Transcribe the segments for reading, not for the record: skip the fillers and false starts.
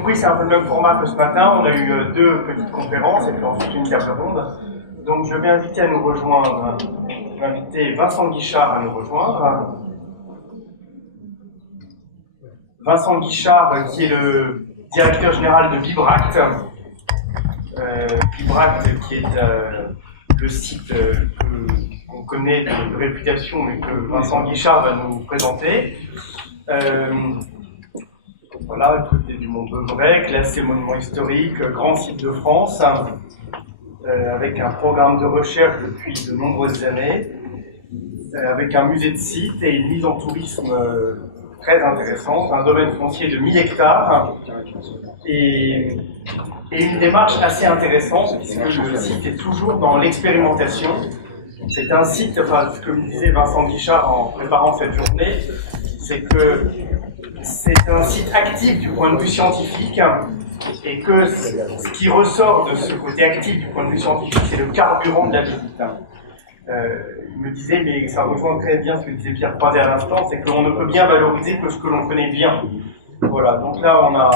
compris, c'est un peu le même format que ce matin. On a eu deux petites conférences et puis ensuite une table ronde. Donc je vais inviter à nous rejoindre, je vais inviter Vincent Guichard à nous rejoindre. Vincent Guichard, qui est le directeur général de Bibract. Bibract, qui est le site qu'on connaît de réputation, mais que Vincent Guichard va nous présenter. Voilà, à côté du Mont-Beuvray, classé monument historique, grand site de France, avec un programme de recherche depuis de nombreuses années, avec un musée de sites et une mise en tourisme très intéressante, un domaine foncier de 1000 hectares, et une démarche assez intéressante, puisque le site est toujours dans l'expérimentation. C'est un site, enfin, ce que me disait Vincent Guichard en préparant cette journée, c'est que c'est un site actif du point de vue scientifique, et que ce qui ressort de ce côté actif du point de vue scientifique, c'est le carburant de la visite. Il me disait, mais ça rejoint très bien ce que disait Pierre Croiset à l'instant, c'est qu'on ne peut bien valoriser que ce que l'on connaît bien. Voilà, donc là on a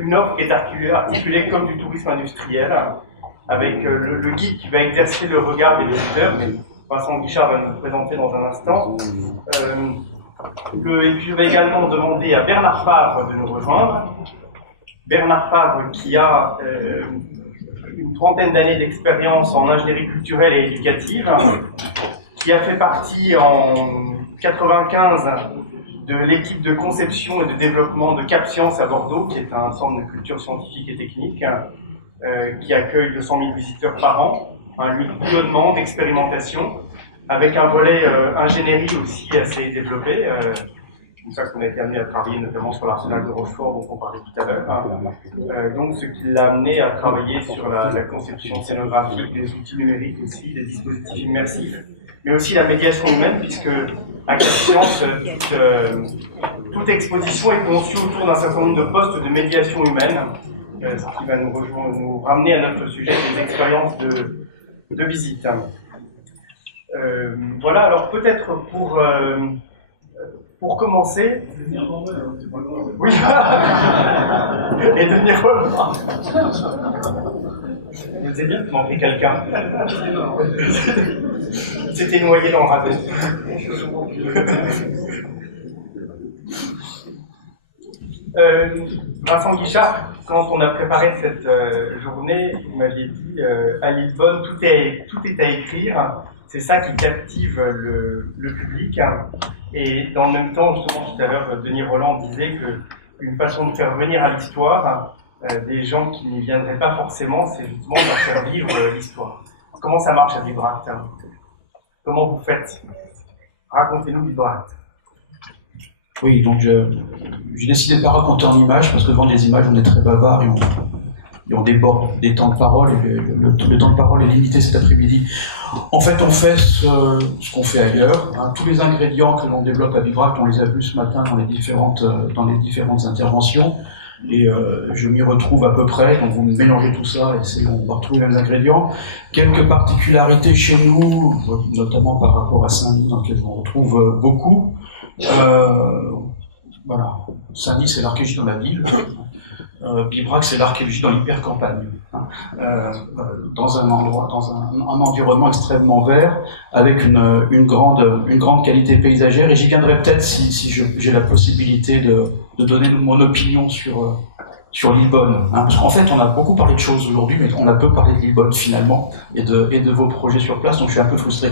une offre qui est articulée comme du tourisme industriel, avec le guide qui va exercer le regard des visiteurs, mais Vincent Guichard va nous présenter dans un instant. Et puis je vais également demander à Bernard Favre de nous rejoindre. Bernard Favre qui a une trentaine d'années d'expérience en ingénierie culturelle et éducative, qui a fait partie en 1995 de l'équipe de conception et de développement de Cap Science à Bordeaux, qui est un centre de culture scientifique et technique, qui accueille 200 000 visiteurs par an, un lieu de bouillonnement, d'expérimentation, avec un volet ingénierie aussi assez développé. C'est pour ça qu'on a été amené à travailler notamment sur l'arsenal de Rochefort dont on parlait tout à l'heure. Donc ce qui l'a amené à travailler sur la conception scénographique, des outils numériques aussi, des dispositifs immersifs, mais aussi la médiation humaine, puisque à Cap Science, toute exposition est conçue autour d'un certain nombre de postes de médiation humaine, ce qui va nous ramener à notre sujet des expériences de visite. Voilà, alors peut-être pour commencer... Oui. Et devenir voleur. Vous savez bien qu'il manquait quelqu'un. C'était noyé dans le radeau. Vincent Guichard, quand on a préparé cette journée, vous m'aviez dit à Lisbonne, tout est à écrire. C'est ça qui captive le public. Et dans le même temps, justement, tout à l'heure, Denis Rolland disait qu'une façon de faire venir à l'histoire des gens qui n'y viendraient pas forcément, c'est justement de leur faire vivre l'histoire. Comment ça marche à Bibract? Comment vous faites? Racontez-nous Bibract. Oui, donc j'ai décidé de ne pas raconter en images, parce que devant des images, on est très bavard et on déborde des temps de parole, et le temps de parole est limité cet après-midi. En fait, on fait ce qu'on fait ailleurs. Hein. Tous les ingrédients que l'on développe à Bibract, on les a vus ce matin dans les différentes interventions, et je m'y retrouve à peu près. Donc vous mélangez tout ça et on va retrouver les mêmes ingrédients. Quelques particularités chez nous, notamment par rapport à Saint-Denis, dans lequel on retrouve beaucoup. Voilà, Saint-Denis c'est l'archéologie dans la ville, Bibract c'est l'archéologie dans l'hyper-campagne, dans un environnement extrêmement vert, avec une grande qualité paysagère, et j'y viendrai peut-être si j'ai la possibilité de donner mon opinion sur Lisbonne, hein, parce qu'en fait on a beaucoup parlé de choses aujourd'hui, mais on a peu parlé de Lisbonne finalement, et de vos projets sur place, donc je suis un peu frustré.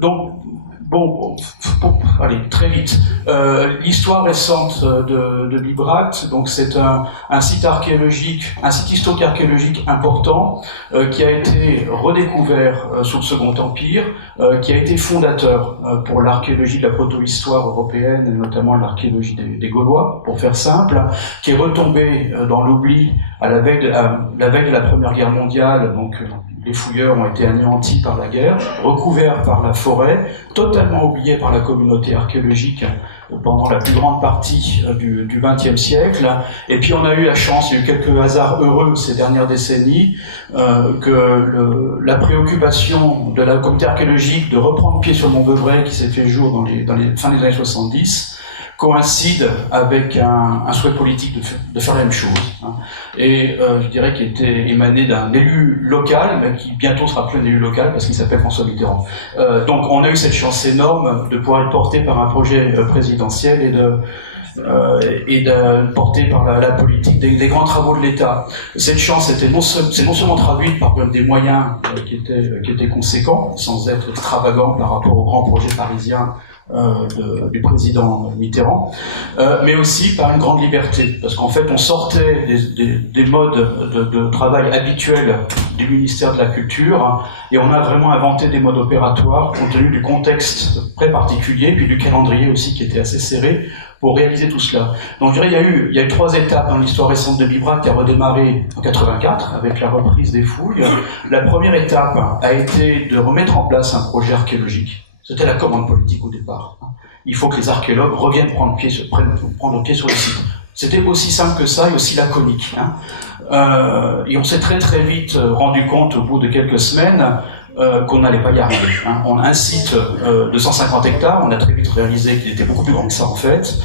Donc, bon, allez, très vite. L'histoire récente de Bibract, donc c'est un site archéologique, un site historique archéologique important, qui a été redécouvert sous le Second Empire, qui a été fondateur pour l'archéologie de la proto-histoire européenne, et notamment l'archéologie des Gaulois, pour faire simple, qui est retombé dans l'oubli à la veille de la Première Guerre mondiale, donc les fouilleurs ont été anéantis par la guerre, recouverts par la forêt, totalement oubliés par la communauté archéologique pendant la plus grande partie du XXe siècle. Et puis on a eu la chance, il y a eu quelques hasards heureux ces dernières décennies, que la préoccupation de la communauté archéologique de reprendre pied sur le Mont-Beuvray, qui s'est fait jour dans les fins des années 70, coïncide avec un souhait politique de faire la même chose. Hein. Et je dirais qu'il était émané d'un élu local, mais qui bientôt sera plus un élu local parce qu'il s'appelle François Mitterrand. Donc on a eu cette chance énorme de pouvoir être porté par un projet présidentiel et de porté par la politique des grands travaux de l'État. Cette chance était non seulement traduite par des moyens qui étaient conséquents, sans être extravagants par rapport aux grands projets parisiens du président Mitterrand, mais aussi par une grande liberté, parce qu'en fait on sortait des modes de travail habituels du ministère de la Culture et on a vraiment inventé des modes opératoires compte tenu du contexte très particulier, puis du calendrier aussi qui était assez serré pour réaliser tout cela. Donc je dirais il y a eu 3 étapes dans l'histoire récente de BIBRAC qui a redémarré en 84 avec la reprise des fouilles. La première étape a été de remettre en place un projet archéologique. C'était la commande politique au départ. Il faut que les archéologues reviennent prendre pied sur le site. C'était aussi simple que ça et aussi laconique. Et on s'est très très vite rendu compte au bout de quelques semaines qu'on n'allait pas y arriver. On a un site de 150 hectares, on a très vite réalisé qu'il était beaucoup plus grand que ça en fait,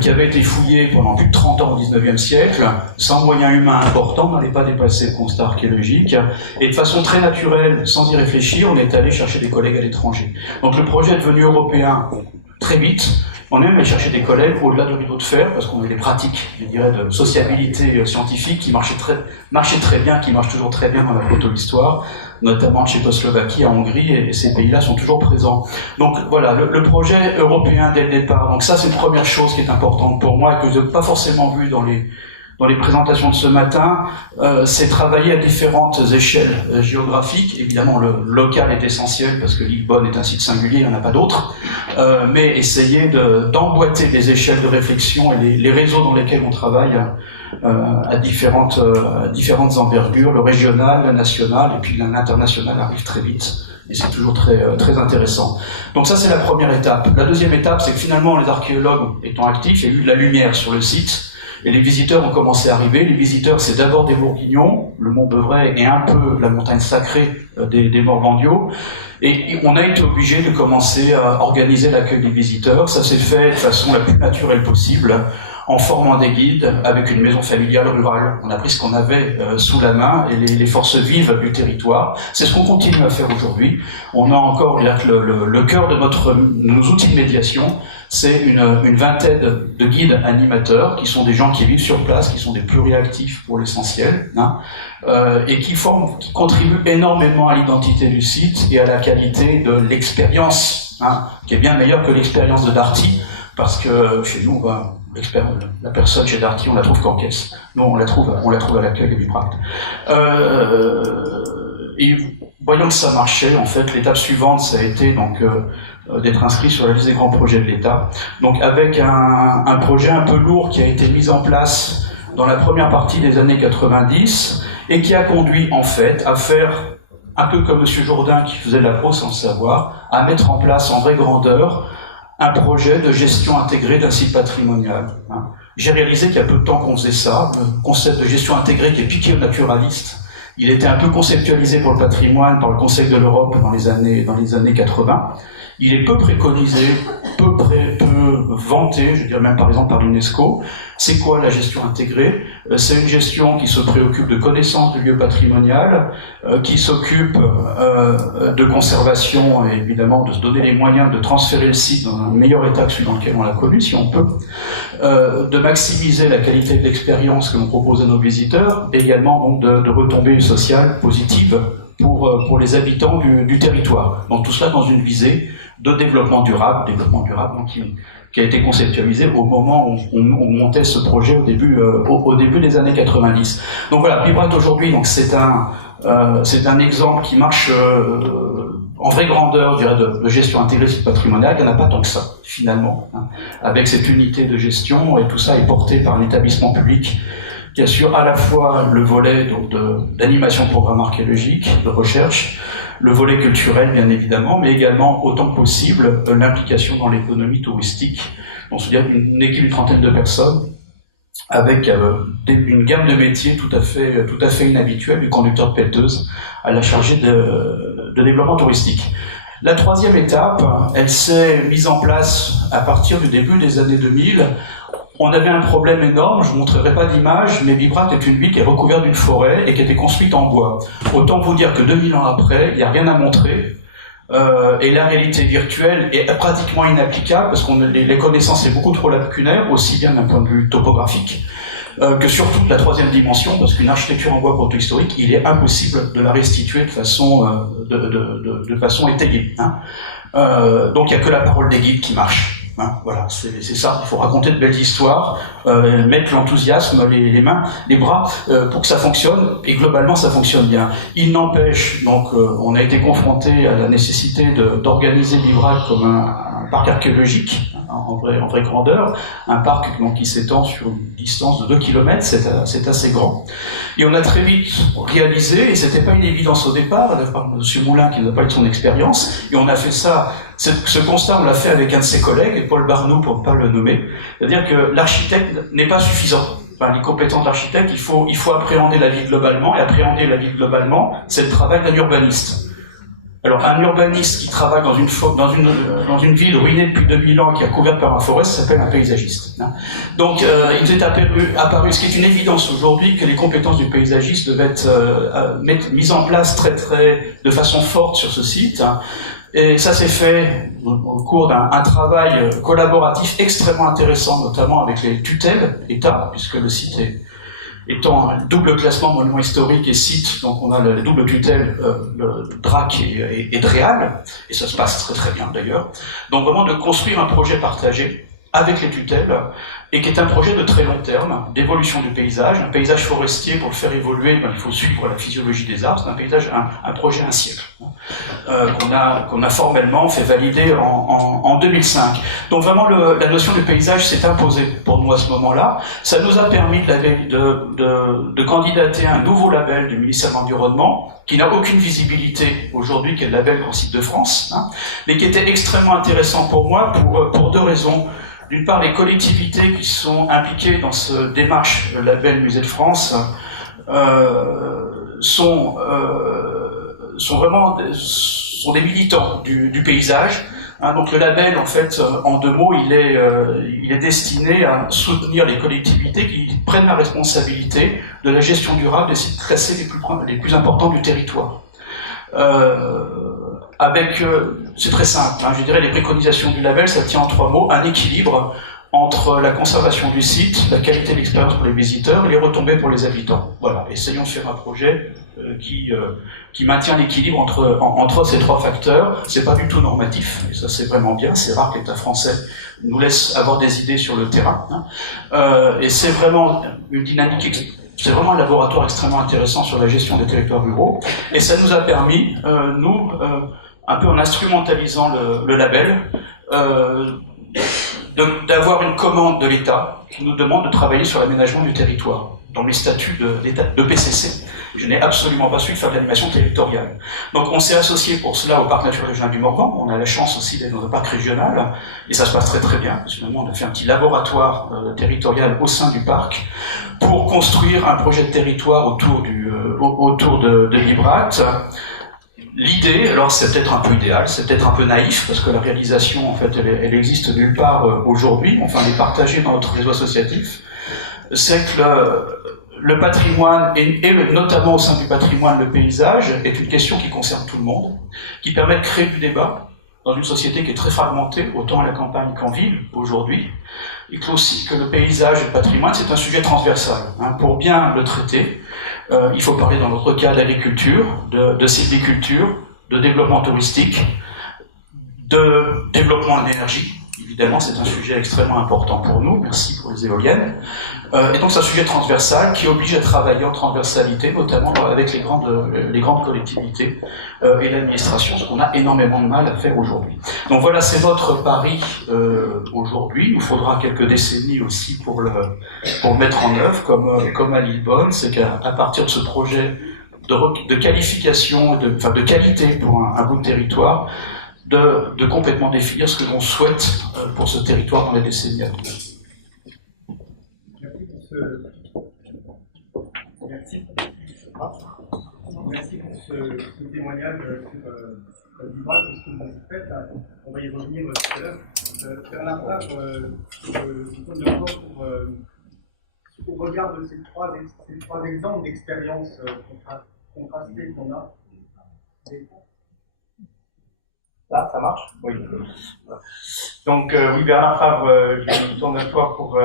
qui avait été fouillé pendant plus de 30 ans au 19e siècle, sans moyens humains importants, on n'allait pas dépasser le constat archéologique, et de façon très naturelle, sans y réfléchir, on est allé chercher des collègues à l'étranger. Donc le projet est devenu européen très vite. On est même allé chercher des collègues au-delà du rideau de fer, parce qu'on a des pratiques, je dirais, de sociabilité scientifique qui marchaient très bien, qui marchent toujours très bien dans la photo-histoire, notamment en Tchécoslovaquie, en Hongrie, et ces pays-là sont toujours présents. Donc voilà, le projet européen dès le départ. Donc ça, c'est une première chose qui est importante pour moi, et que je n'ai pas forcément vu dans les présentations de ce matin, c'est travailler à différentes échelles géographiques. Évidemment, le local est essentiel parce que l'île Bonne est un site singulier, il n'y en a pas d'autres. Mais essayer d'emboîter les échelles de réflexion et les réseaux dans lesquels on travaille à différentes envergures, le régional, le national, et puis l'international arrive très vite. Et c'est toujours très intéressant. Donc ça, c'est la première étape. La deuxième étape, c'est que finalement, les archéologues étant actifs, il y a eu de la lumière sur le site. Et les visiteurs ont commencé à arriver. Les visiteurs, c'est d'abord des Bourguignons, le Mont Beuvray et un peu la montagne sacrée des Morvandiaux. Et on a été obligé de commencer à organiser l'accueil des visiteurs. Ça s'est fait de façon la plus naturelle possible, en formant des guides avec une maison familiale rurale. On a pris ce qu'on avait sous la main et les forces vives du territoire. C'est ce qu'on continue à faire aujourd'hui. On a encore le cœur de nos outils de médiation. C'est une vingtaine de guides animateurs qui sont des gens qui vivent sur place, qui sont des pluriactifs pour l'essentiel, et qui contribuent énormément à l'identité du site et à la qualité de l'expérience, qui est bien meilleure que l'expérience de Darty, parce que chez nous, la personne chez Darty, on la trouve qu'en caisse. Nous, on la trouve à l'accueil des BIBRAC. Et voyant que ça marchait, en fait, l'étape suivante, ça a été donc d'être inscrit sur la liste des grands projets de l'État. Donc avec un projet un peu lourd qui a été mis en place dans la première partie des années 90 et qui a conduit en fait à faire, un peu comme M. Jourdain qui faisait de la pro sans le savoir, à mettre en place en vraie grandeur un projet de gestion intégrée d'un site patrimonial. J'ai réalisé qu'il y a peu de temps qu'on faisait ça, le concept de gestion intégrée qui est piqué aux naturalistes. Il était un peu conceptualisé pour le patrimoine par le Conseil de l'Europe dans les années 80. Il est peu préconisé, peu vanté, je dirais même par exemple par l'UNESCO. C'est quoi la gestion intégrée? C'est une gestion qui se préoccupe de connaissance du lieu patrimonial, qui s'occupe de conservation et évidemment de se donner les moyens de transférer le site dans un meilleur état que celui dans lequel on l'a connu, si on peut, de maximiser la qualité de l'expérience que l'on propose à nos visiteurs, et également donc de retombées sociales positives pour les habitants du territoire. Donc tout cela dans une visée de développement durable donc, qui a été conceptualisé au moment où on montait ce projet au début des années 90. Donc voilà, BIBRAC aujourd'hui, donc c'est un exemple qui marche en vraie grandeur, je dirais, de gestion intégrée patrimoniale. Il n'y en a pas tant que ça, finalement, avec cette unité de gestion, et tout ça est porté par un établissement public qui assure à la fois le volet d'animation de programme archéologique, de recherche, le volet culturel bien évidemment, mais également autant que possible l'implication dans l'économie touristique. On se dit une équipe d'une trentaine de personnes avec une gamme de métiers tout à fait inhabituelle, du conducteur de pelleteuse à la chargée de développement touristique. La troisième étape, elle s'est mise en place à partir du début des années 2000. On avait un problème énorme, je ne vous montrerai pas d'image, mais Bibracte est une ville qui est recouverte d'une forêt et qui a été construite en bois. Autant vous dire que 2000 ans après, il n'y a rien à montrer. Et la réalité virtuelle est pratiquement inapplicable parce que les connaissances sont beaucoup trop lacunaires, aussi bien d'un point de vue topographique que surtout de la troisième dimension, parce qu'une architecture en bois protohistorique, il est impossible de la restituer de façon, de façon étayée. Hein. Donc il n'y a que la parole des guides qui marche. Hein, voilà, c'est ça. Il faut raconter de belles histoires, mettre l'enthousiasme, les mains, les bras, pour que ça fonctionne. Et globalement, ça fonctionne bien. Il n'empêche, donc, on a été confronté à la nécessité d'organiser Bibracte comme un parc archéologique en vraie grandeur, un parc donc, qui s'étend sur une distance de 2 km, c'est assez grand. Et on a très vite réalisé, et c'était pas une évidence au départ, par M. Moulin qui nous a parlé de son expérience, et on a fait ça, ce constat on l'a fait avec un de ses collègues, Paul Barnou pour ne pas le nommer, c'est-à-dire que l'architecte n'est pas suffisant. Enfin, les compétences d'architecte, il faut appréhender la ville globalement, et appréhender la ville globalement, c'est le travail d'un urbaniste. Alors, un urbaniste qui travaille dans une ville ruinée depuis 2000 ans, qui est couverte par une forêt, ça s'appelle un paysagiste. Hein. Donc, il nous est apparu, ce qui est une évidence aujourd'hui, que les compétences du paysagiste devaient être mises en place de façon forte sur ce site. Hein. Et ça s'est fait au cours d'un travail collaboratif extrêmement intéressant, notamment avec les tutelles État, puisque le site étant un double classement monument historique et site, donc on a la double tutelle le DRAC et DREAL, et ça se passe très très bien d'ailleurs. Donc vraiment de construire un projet partagé avec les tutelles, et qui est un projet de très long terme, d'évolution du paysage. Un paysage forestier, pour le faire évoluer, il faut suivre la physiologie des arbres, c'est un projet un siècle, qu'on a formellement fait valider en 2005. Donc vraiment, la notion du paysage s'est imposée pour nous à ce moment-là. Ça nous a permis de candidater à un nouveau label du ministère de l'Environnement, qui n'a aucune visibilité aujourd'hui, qui est le label Grand Site de France, hein, mais qui était extrêmement intéressant pour moi pour 2 raisons. D'une part, les collectivités qui sont impliquées dans ce démarche label Musée de France sont des militants du paysage. Hein, donc le label, en fait, en 2 mots, il est destiné à soutenir les collectivités qui prennent la responsabilité de la gestion durable des sites classés les plus importants du territoire. C'est très simple, hein, je dirais les préconisations du label, ça tient en 3 mots, un équilibre entre la conservation du site, la qualité de l'expérience pour les visiteurs et les retombées pour les habitants. Voilà, essayons de faire un projet qui maintient l'équilibre entre ces 3 facteurs. C'est pas du tout normatif, et ça c'est vraiment bien, c'est rare que l'État français nous laisse avoir des idées sur le terrain, hein. Et c'est vraiment une dynamique c'est vraiment un laboratoire extrêmement intéressant sur la gestion des territoires ruraux, et ça nous a permis, un peu en instrumentalisant le label, d'avoir une commande de l'État qui nous demande de travailler sur l'aménagement du territoire, dans les statuts de PCC. Je n'ai absolument pas su faire de l'animation territoriale. Donc on s'est associé pour cela au Parc naturel régional du Morvan. On a la chance aussi d'être dans un parc régional, et ça se passe très très bien, parce que finalement on a fait un petit laboratoire territorial au sein du parc, pour construire un projet de territoire autour de Bibracte. L'idée, alors c'est peut-être un peu idéal, c'est peut-être un peu naïf, parce que la réalisation, en fait, elle existe nulle part aujourd'hui, enfin elle est partagée dans notre réseau associatif, c'est que le patrimoine, et notamment au sein du patrimoine, le paysage, est une question qui concerne tout le monde, qui permet de créer du débat dans une société qui est très fragmentée, autant à la campagne qu'en ville aujourd'hui, et aussi que le paysage et le patrimoine, c'est un sujet transversal. Hein. Pour bien le traiter, il faut parler dans notre cas d'agriculture, de sylviculture, de développement touristique, de développement de l'énergie. Évidemment, c'est un sujet extrêmement important pour nous, merci pour les éoliennes. Et donc c'est un sujet transversal qui oblige à travailler en transversalité, notamment avec les grandes collectivités et l'administration, ce qu'on a énormément de mal à faire aujourd'hui. Donc voilà, c'est notre pari aujourd'hui. Il nous faudra quelques décennies aussi pour le mettre en œuvre, comme à Lillebonne. C'est qu'à partir de ce projet de qualification, de qualité pour un bout de territoire, de complètement définir ce que l'on souhaite pour ce territoire dans les décennies à venir. Merci. Merci pour ce témoignage sur l'image de ce que vous faites. On va y revenir tout à l'heure. Bernard Favre, je suis d'accord au regard de ces trois exemples d'expériences contrastées qu'on a. Là, ça marche? Oui. Donc, oui, Bernard Favre, je me tourne vers toi pour,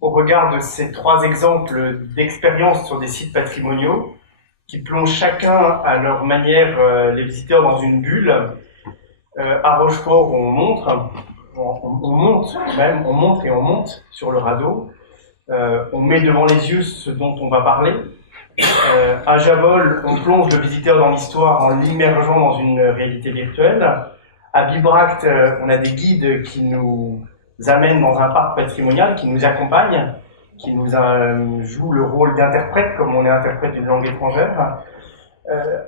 au regard de ces trois exemples d'expériences sur des sites patrimoniaux qui plongent chacun à leur manière les visiteurs dans une bulle. À Rochefort, on monte et on monte sur le radeau. On met devant les yeux ce dont on va parler. À Javol, on plonge le visiteur dans l'histoire en l'immergeant dans une réalité virtuelle. À Bibracte, on a des guides qui nous amènent dans un parc patrimonial, qui nous accompagnent, qui nous jouent le rôle d'interprète, comme on est interprète d'une langue étrangère.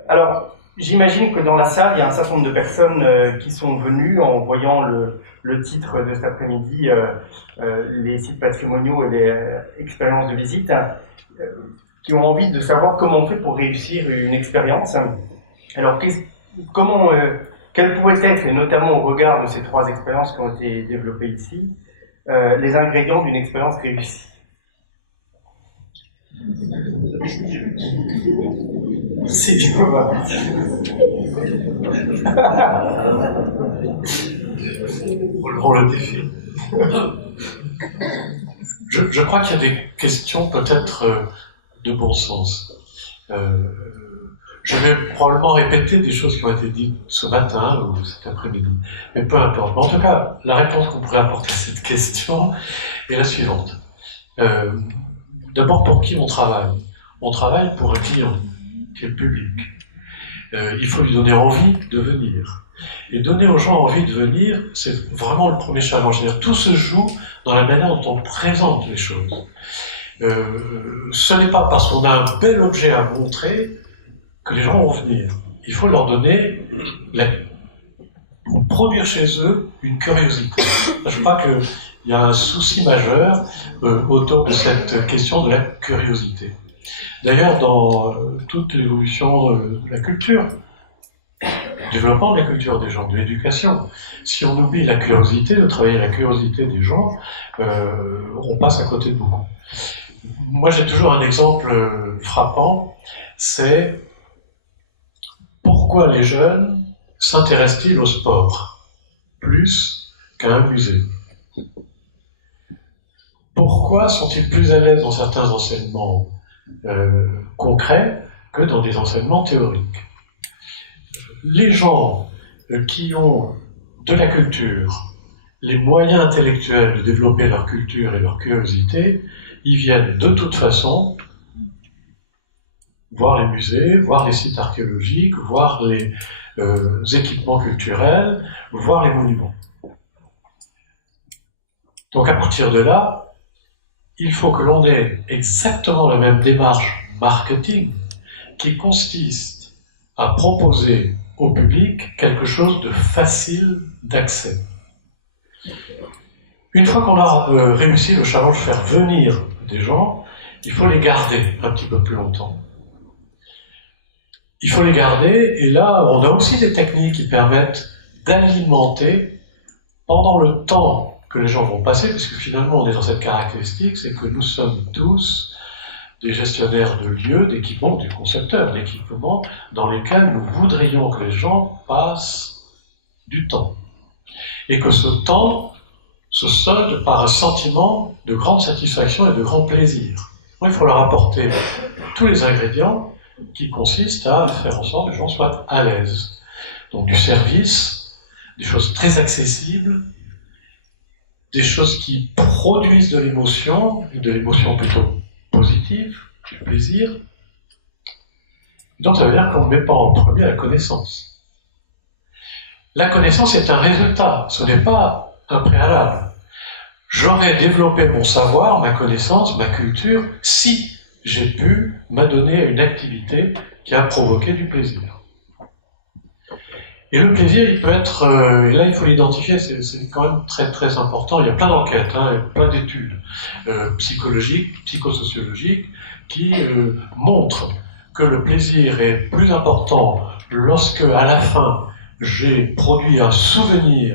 Alors, j'imagine que dans la salle, il y a un certain nombre de personnes qui sont venues en voyant le titre de cet après-midi, les sites patrimoniaux et les expériences de visite, qui ont envie de savoir comment on fait pour réussir une expérience. Alors, quels pourraient être, et notamment au regard de ces trois expériences qui ont été développées ici, les ingrédients d'une expérience réussie? Si je peux pas. Relevons le défi. Je crois qu'il y a des questions peut-être de bon sens. Je vais probablement répéter des choses qui ont été dites ce matin ou cet après-midi, mais peu importe. En tout cas, la réponse qu'on pourrait apporter à cette question est la suivante. D'abord, pour qui on travaille? On travaille pour un client, qui est le public. Il faut lui donner envie de venir. Et donner aux gens envie de venir, c'est vraiment le premier challenge. C'est-à-dire, tout se joue dans la manière dont on présente les choses. Ce n'est pas parce qu'on a un bel objet à montrer que les gens vont venir. Il faut leur donner, ou produire chez eux une curiosité. Je crois qu'il y a un souci majeur autour de cette question de la curiosité. D'ailleurs, dans toute l'évolution de la culture, le développement de la culture des gens, de l'éducation, si on oublie la curiosité, de travailler la curiosité des gens, on passe à côté de beaucoup. Moi, j'ai toujours un exemple frappant, c'est pourquoi les jeunes s'intéressent-ils au sport plus qu'à un musée? Pourquoi sont-ils plus à l'aise dans certains enseignements concrets que dans des enseignements théoriques? Les gens qui ont de la culture, les moyens intellectuels de développer leur culture et leur curiosité, ils viennent de toute façon voir les musées, voir les sites archéologiques, voir les équipements culturels, voir les monuments. Donc à partir de là, il faut que l'on ait exactement la même démarche marketing qui consiste à proposer au public quelque chose de facile d'accès. Une fois qu'on a réussi le challenge de faire venir des gens, il faut les garder un petit peu plus longtemps. Il faut les garder, et là, on a aussi des techniques qui permettent d'alimenter pendant le temps que les gens vont passer, puisque finalement on est dans cette caractéristique, c'est que nous sommes tous des gestionnaires de lieux, d'équipements, des concepteurs d'équipements dans lesquels nous voudrions que les gens passent du temps. Et que ce temps se solde par un sentiment de grande satisfaction et de grand plaisir. Donc, il faut leur apporter tous les ingrédients qui consistent à faire en sorte que les gens soient à l'aise. Donc du service, des choses très accessibles, des choses qui produisent de l'émotion plutôt positive, du plaisir. Donc ça veut dire qu'on ne met pas en premier la connaissance. La connaissance est un résultat, ce n'est pas un préalable. J'aurais développé mon savoir, ma connaissance, ma culture, si j'ai pu m'adonner à une activité qui a provoqué du plaisir. Et le plaisir, il peut être, et là il faut l'identifier, c'est quand même très très important, il y a plein d'enquêtes, il y a plein d'études psychologiques, psychosociologiques, qui montre que le plaisir est plus important lorsque, à la fin, j'ai produit un souvenir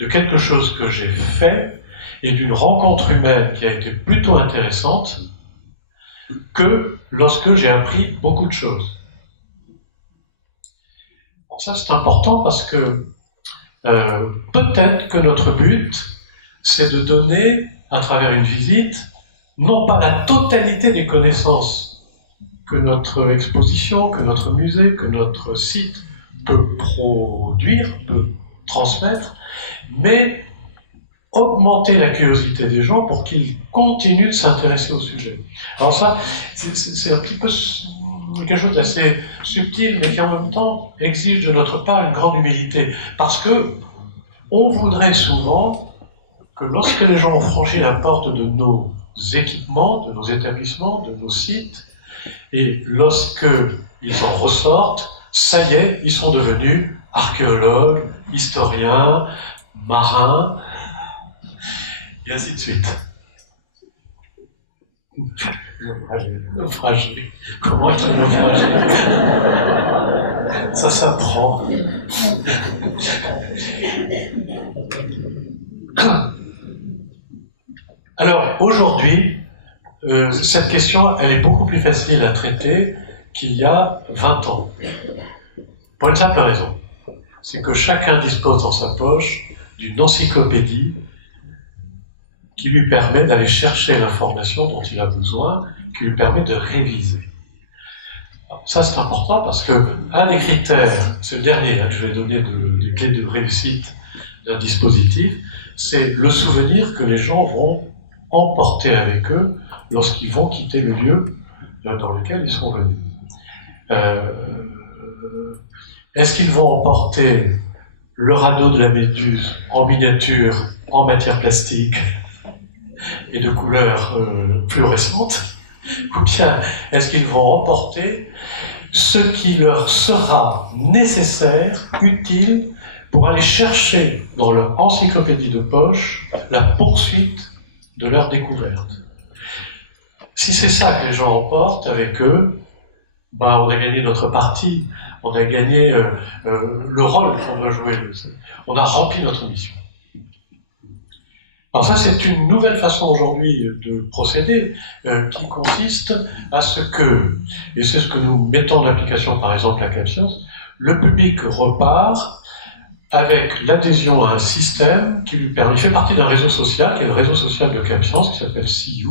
de quelque chose que j'ai fait et d'une rencontre humaine qui a été plutôt intéressante que lorsque j'ai appris beaucoup de choses. Bon, ça c'est important parce que peut-être que notre but, c'est de donner, à travers une visite, non pas la totalité des connaissances que notre exposition, que notre musée, que notre site peut produire, peut transmettre, mais augmenter la curiosité des gens pour qu'ils continuent de s'intéresser au sujet. Alors ça, c'est un petit peu quelque chose d'assez subtil, mais qui en même temps exige de notre part une grande humilité, parce que on voudrait souvent que lorsque les gens ont franchi la porte de nos équipements, de nos établissements, de nos sites, et lorsque ils en ressortent, ça y est, ils sont devenus archéologues, historiens, marins, et ainsi de suite. Naufragé. Comment être naufragé? Ça s'apprend. Alors, aujourd'hui, cette question, elle est beaucoup plus facile à traiter qu'il y a 20 ans. Pour une simple raison. C'est que chacun dispose dans sa poche d'une encyclopédie qui lui permet d'aller chercher l'information dont il a besoin, qui lui permet de réviser. Alors, ça, c'est important parce que un des critères, c'est le dernier que je vais donner des clés de réussite d'un dispositif, c'est le souvenir que les gens vont emporter avec eux lorsqu'ils vont quitter le lieu dans lequel ils sont venus. Est-ce qu'ils vont emporter le radeau de la Méduse en miniature, en matière plastique et de couleur fluorescente, ou bien est-ce qu'ils vont emporter ce qui leur sera nécessaire, utile, pour aller chercher dans leur encyclopédie de poche la poursuite de leur découverte? Si c'est ça que les gens emportent avec eux, on a gagné notre partie, on a gagné le rôle qu'on doit jouer, on a rempli notre mission. Alors ça, c'est une nouvelle façon aujourd'hui de procéder qui consiste à ce que, et c'est ce que nous mettons en application par exemple à CapScience, le public repart avec l'adhésion à un système qui lui permet, il fait partie d'un réseau social, qui est le réseau social de CapScience, qui s'appelle CU,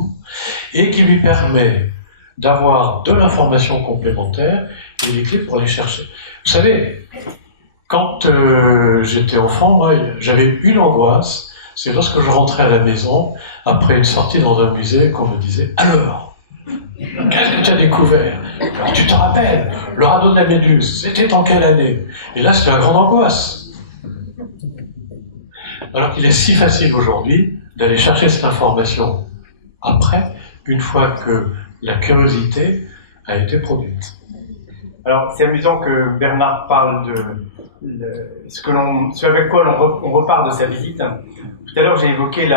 et qui lui permet d'avoir de l'information complémentaire et les clés pour aller chercher. Vous savez, quand j'étais enfant, moi, j'avais une angoisse, c'est lorsque je rentrais à la maison, après une sortie dans un musée, qu'on me disait « Alors, qu'est-ce que tu as découvert? Tu te rappelles, le radeau de la Méduse, c'était en quelle année ?» Et là, c'était la grande angoisse. Alors qu'il est si facile aujourd'hui d'aller chercher cette information après, une fois que la curiosité a été produite. Alors, c'est amusant que Bernard parle de ce avec quoi on repart de sa visite. Tout à l'heure, j'ai évoqué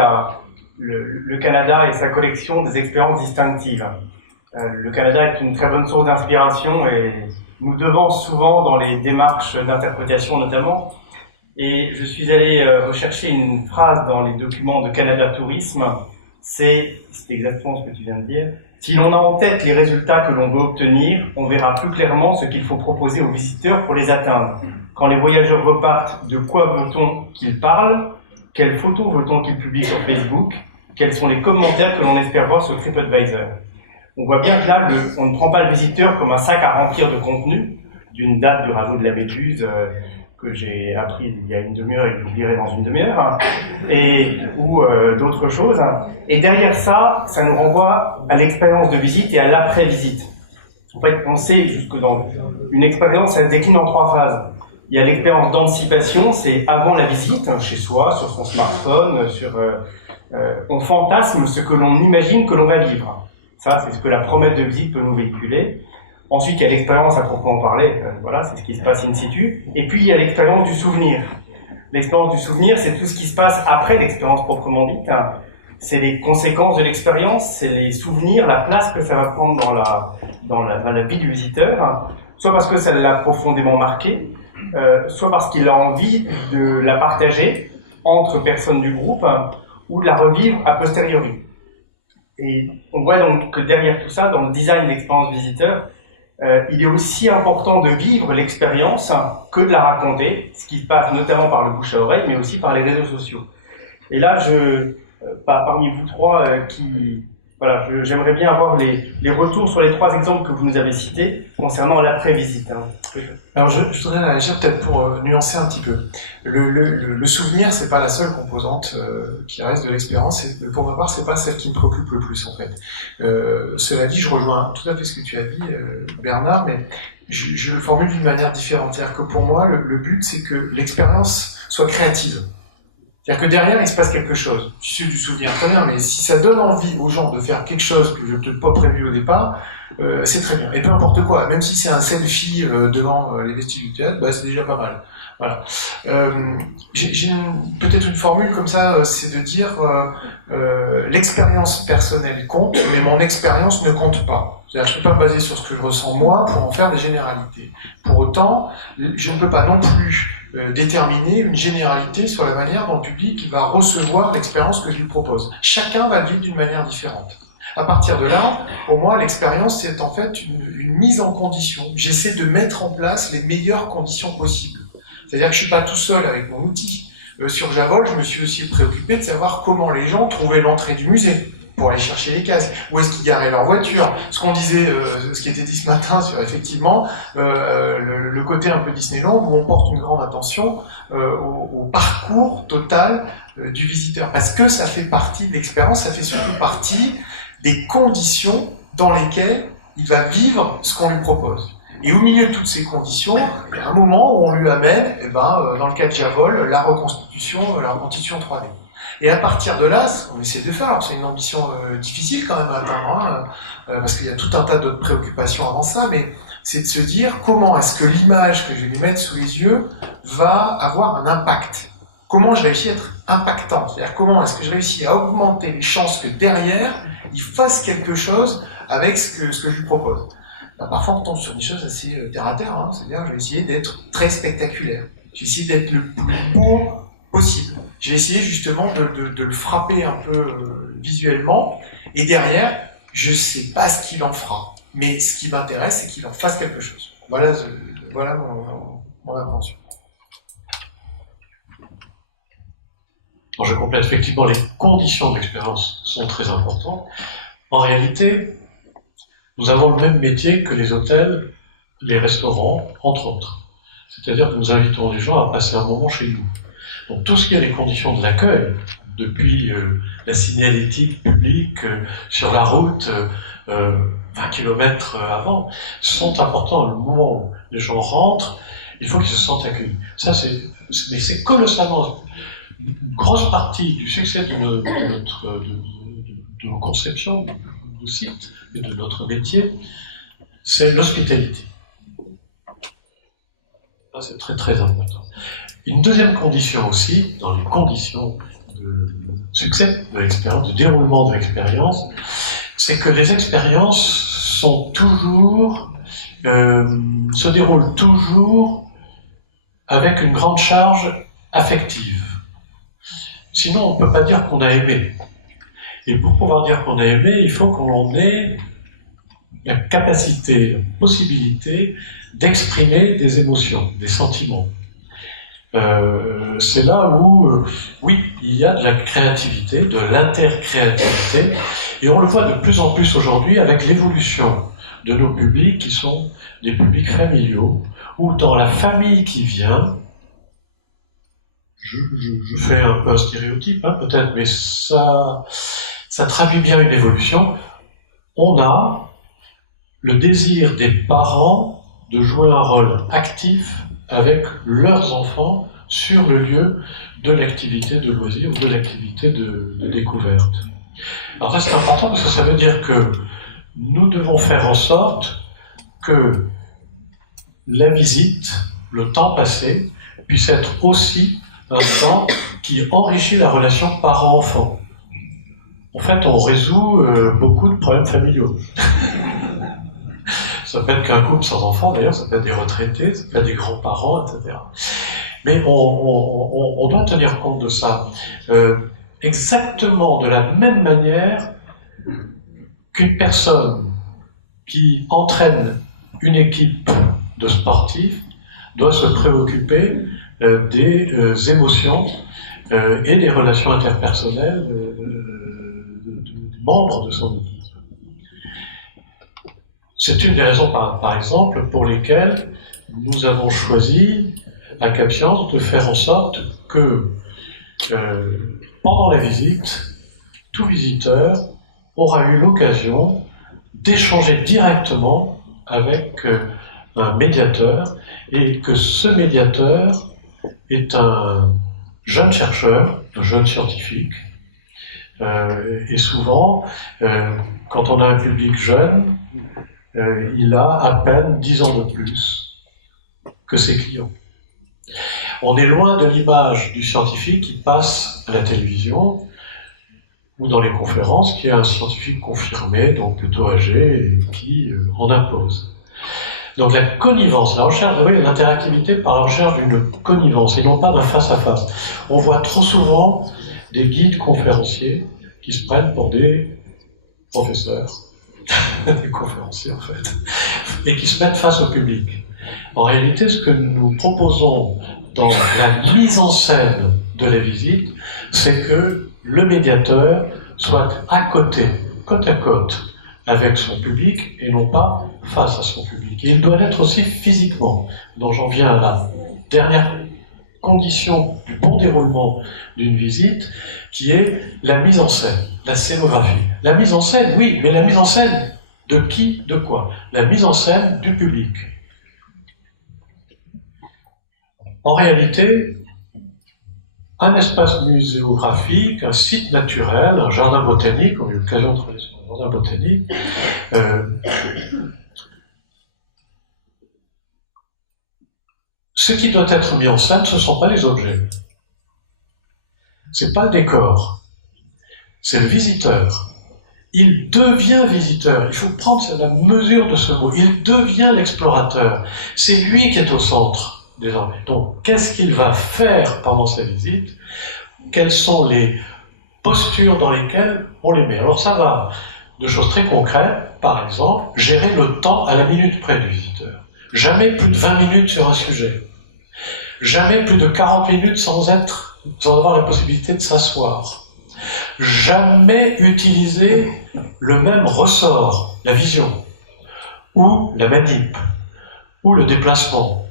le Canada et sa collection des expériences distinctives. Le Canada est une très bonne source d'inspiration et nous devance souvent dans les démarches d'interprétation notamment. Et je suis allé rechercher une phrase dans les documents de Canada Tourisme. C'est exactement ce que tu viens de dire. Si l'on a en tête les résultats que l'on veut obtenir, on verra plus clairement ce qu'il faut proposer aux visiteurs pour les atteindre. Quand les voyageurs repartent, de quoi veut-on qu'ils parlent? Quelles photos veut-on qu'ils publient sur Facebook? Quels sont les commentaires que l'on espère voir sur TripAdvisor? On voit bien que là, on ne prend pas le visiteur comme un sac à remplir de contenu, d'une date du radeau de la Méduse, que j'ai appris il y a une demi-heure et que j'oublierai dans une demi-heure, ou d'autres choses. Et derrière ça, ça nous renvoie à l'expérience de visite et à l'après-visite. En fait, on sait que dans une expérience, ça se décline en 3 phases. Il y a l'expérience d'anticipation, c'est avant la visite, chez soi, sur son smartphone, on fantasme ce que l'on imagine que l'on va vivre. Ça, c'est ce que la promesse de visite peut nous véhiculer. Ensuite, il y a l'expérience à proprement parler, voilà, c'est ce qui se passe in situ. Et puis, il y a l'expérience du souvenir. L'expérience du souvenir, c'est tout ce qui se passe après l'expérience proprement dite. c'est les conséquences de l'expérience, c'est les souvenirs, la place que ça va prendre dans la vie du visiteur, soit parce que ça l'a profondément marqué, soit parce qu'il a envie de la partager entre personnes du groupe, ou de la revivre a posteriori. Et on voit donc que derrière tout ça, dans le design d'expérience visiteur, il est aussi important de vivre l'expérience que de la raconter, ce qui passe notamment par le bouche à oreille, mais aussi par les réseaux sociaux. Et là, parmi vous trois, j'aimerais bien avoir les retours sur les 3 exemples que vous nous avez cités concernant l'après-visite. Alors je voudrais réagir peut-être pour nuancer un petit peu. Le souvenir, c'est pas la seule composante qui reste de l'expérience, et pour ma part, c'est pas celle qui me préoccupe le plus en fait. Cela dit, je rejoins tout à fait ce que tu as dit, Bernard, mais je le formule d'une manière différente. C'est-à-dire que pour moi, le but, c'est que l'expérience soit créative. C'est-à-dire que derrière, il se passe quelque chose. Je suis du souvenir très bien, mais si ça donne envie aux gens de faire quelque chose que je n'ai peut-être pas prévu au départ, c'est très bien. Et peu importe quoi, même si c'est un selfie devant les vestiges du théâtre, c'est déjà pas mal. Voilà. J'ai peut-être une formule comme ça, c'est de dire l'expérience personnelle compte, mais mon expérience ne compte pas. C'est-à-dire que je ne peux pas me baser sur ce que je ressens moi pour en faire des généralités. Pour autant, je ne peux pas non plus déterminer une généralité sur la manière dont le public va recevoir l'expérience que je lui propose. Chacun va le vivre d'une manière différente. À partir de là, pour moi, l'expérience, c'est en fait une mise en condition. J'essaie de mettre en place les meilleures conditions possibles. C'est-à-dire que je ne suis pas tout seul avec mon outil. Sur Javol, je me suis aussi préoccupé de savoir comment les gens trouvaient l'entrée du musée pour aller chercher les cases. Où est-ce qu'ils garaient leur voiture? Ce qu'on disait, ce qui était dit ce matin sur effectivement le côté un peu Disneyland où on porte une grande attention au parcours total du visiteur. Parce que ça fait partie de l'expérience, ça fait surtout partie des conditions dans lesquelles il va vivre ce qu'on lui propose. Et au milieu de toutes ces conditions, il y a un moment où on lui amène, dans le cas de Javol, la reconstitution 3D. Et à partir de là, on essaie de faire, alors c'est une ambition difficile quand même à atteindre, parce qu'il y a tout un tas d'autres préoccupations avant ça, mais c'est de se dire comment est-ce que l'image que je vais lui mettre sous les yeux va avoir un impact. Comment je réussis à être impactant, c'est-à-dire comment est-ce que je réussis à augmenter les chances que derrière, il fasse quelque chose avec ce que je lui propose. Parfois on tombe sur des choses assez terre-à-terre, c'est-à-dire que je vais essayer d'être très spectaculaire, je vais essayer d'être le plus beau possible. Je vais essayer justement de le frapper un peu visuellement, et derrière, je ne sais pas ce qu'il en fera, mais ce qui m'intéresse, c'est qu'il en fasse quelque chose. Voilà mon intention. Alors je complète, effectivement, les conditions de l'expérience sont très importantes. En réalité, nous avons le même métier que les hôtels, les restaurants, entre autres. C'est-à-dire que nous invitons les gens à passer un moment chez nous. Donc tout ce qui est les conditions de l'accueil, depuis la signalétique publique sur la route, 20 km avant, sont importants. Le moment où les gens rentrent, il faut qu'ils se sentent accueillis. Mais c'est colossalement une grosse partie du succès de nos conceptions, de nos sites et de notre métier, c'est l'hospitalité. Ça, c'est très très important. Une deuxième condition aussi, dans les conditions de succès de l'expérience, de déroulement de l'expérience, c'est que les expériences sont toujours, se déroulent toujours avec une grande charge affective. Sinon, on ne peut pas dire qu'on a aimé. Et pour pouvoir dire qu'on a aimé, il faut qu'on ait la capacité, la possibilité d'exprimer des émotions, des sentiments. C'est là où, oui, il y a de la créativité, de l'intercréativité, et on le voit de plus en plus aujourd'hui avec l'évolution de nos publics qui sont des publics familiaux, où dans la famille qui vient, je fais un peu un stéréotype, peut-être, mais ça traduit bien une évolution. On a le désir des parents de jouer un rôle actif avec leurs enfants sur le lieu de l'activité de loisir ou de l'activité de découverte. Alors ça c'est important parce que ça veut dire que nous devons faire en sorte que la visite, le temps passé, puisse être aussi un temps qui enrichit la relation parent-enfant. En fait, on résout beaucoup de problèmes familiaux. Ça peut être qu'un couple sans enfants, d'ailleurs, ça peut être des retraités, ça peut être des grands-parents, etc. Mais on doit tenir compte de ça. Exactement de la même manière qu'une personne qui entraîne une équipe de sportifs doit se préoccuper des émotions et des relations interpersonnelles des membres de son équipe. C'est une des raisons, par exemple, pour lesquelles nous avons choisi à Cap Science de faire en sorte que pendant la visite, tout visiteur aura eu l'occasion d'échanger directement avec un médiateur, et que ce médiateur est un jeune chercheur, un jeune scientifique, et souvent, quand on a un public jeune, il a à peine 10 ans de plus que ses clients. On est loin de l'image du scientifique qui passe à la télévision ou dans les conférences, qui est un scientifique confirmé, donc plutôt âgé, et qui en impose. Donc la connivence, la recherche, oui, l'interactivité par la recherche d'une connivence, et non pas d'un face-à-face. On voit trop souvent des guides conférenciers qui se prennent pour des professeurs, des conférenciers en fait, et qui se mettent face au public. En réalité, ce que nous proposons dans la mise en scène de la visite, c'est que le médiateur soit à côté, côte à côte, avec son public et non pas face à son public. Et il doit l'être aussi physiquement. Donc j'en viens à la dernière condition du bon déroulement d'une visite, qui est la mise en scène, la scénographie. La mise en scène, oui, mais la mise en scène de qui, de quoi? La mise en scène du public. En réalité, un espace muséographique, un site naturel, un jardin botanique, on a eu l'occasion de travailler sur un jardin botanique, ce qui doit être mis en scène, ce ne sont pas les objets. Ce n'est pas le décor. C'est le visiteur. Il devient visiteur. Il faut prendre la mesure de ce mot. Il devient l'explorateur. C'est lui qui est au centre désormais. Donc, qu'est-ce qu'il va faire pendant sa visite? Quelles sont les postures dans lesquelles on les met? Alors ça va de choses très concrètes, par exemple, gérer le temps à la minute près du visiteur. Jamais plus de 20 minutes sur un sujet. Jamais plus de 40 minutes sans avoir la possibilité de s'asseoir. Jamais utiliser le même ressort, la vision, ou la manip, ou le déplacement,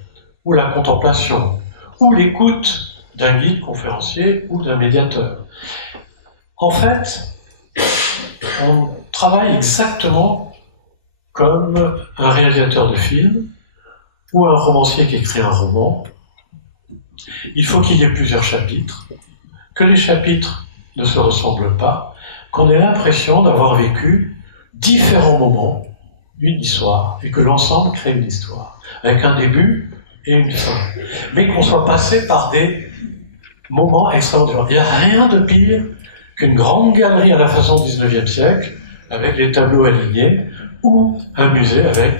ou la contemplation, ou l'écoute d'un guide conférencier ou d'un médiateur. En fait, on travaille exactement comme un réalisateur de film ou un romancier qui écrit un roman. Il faut qu'il y ait plusieurs chapitres, que les chapitres ne se ressemblent pas, qu'on ait l'impression d'avoir vécu différents moments, une histoire, et que l'ensemble crée une histoire, avec un début et une fin, mais qu'on soit passé par des moments extraordinaires. Il n'y a rien de pire qu'une grande galerie à la façon du XIXe siècle, avec les tableaux alignés, ou un musée avec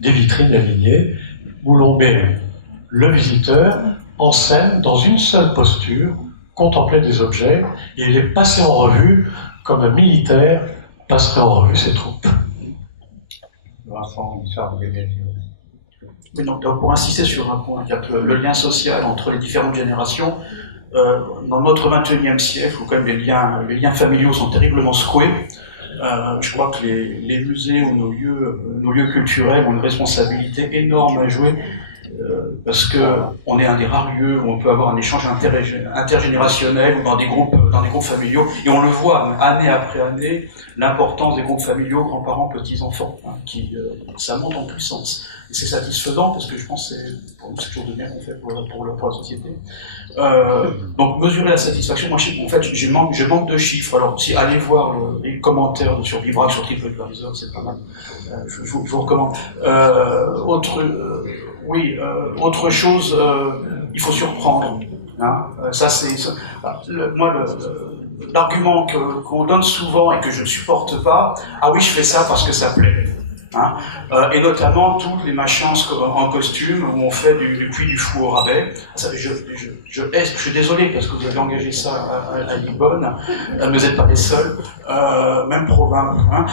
des vitrines alignées, où l'on met le visiteur en scène dans une seule posture, contempler des objets, et il est passé en revue comme un militaire passerait en revue ses troupes. Oui, donc, pour insister sur un point, il y a le lien social entre les différentes générations. Dans notre 21e siècle, où quand même les liens familiaux sont terriblement secoués, je crois que les musées ou nos lieux culturels ont une responsabilité énorme à jouer, parce qu'on est un des rares lieux où on peut avoir un échange intergénérationnel ou dans des groupes familiaux, et on le voit année après année, l'importance des groupes familiaux, grands-parents, petits-enfants, hein, ça monte en puissance. Et c'est satisfaisant parce que je pense que c'est toujours de bien qu'on fait pour la société. Donc mesurer la satisfaction, moi en fait je manque de chiffres. Alors si allez voir les commentaires sur Vibrac, sur TripAdvisor, c'est pas mal. Je vous recommande. Autre chose, il faut surprendre. Hein. Ça c'est moi l'argument qu'on donne souvent et que je ne supporte pas, ah oui, je fais ça parce que ça plaît. Hein, et notamment tous les machins en costume où on fait du puits du fou au rabais. Ça, je suis désolé parce que vous avez engagé ça à Lisbonne, vous n'êtes pas les seuls, même Provins. Hein,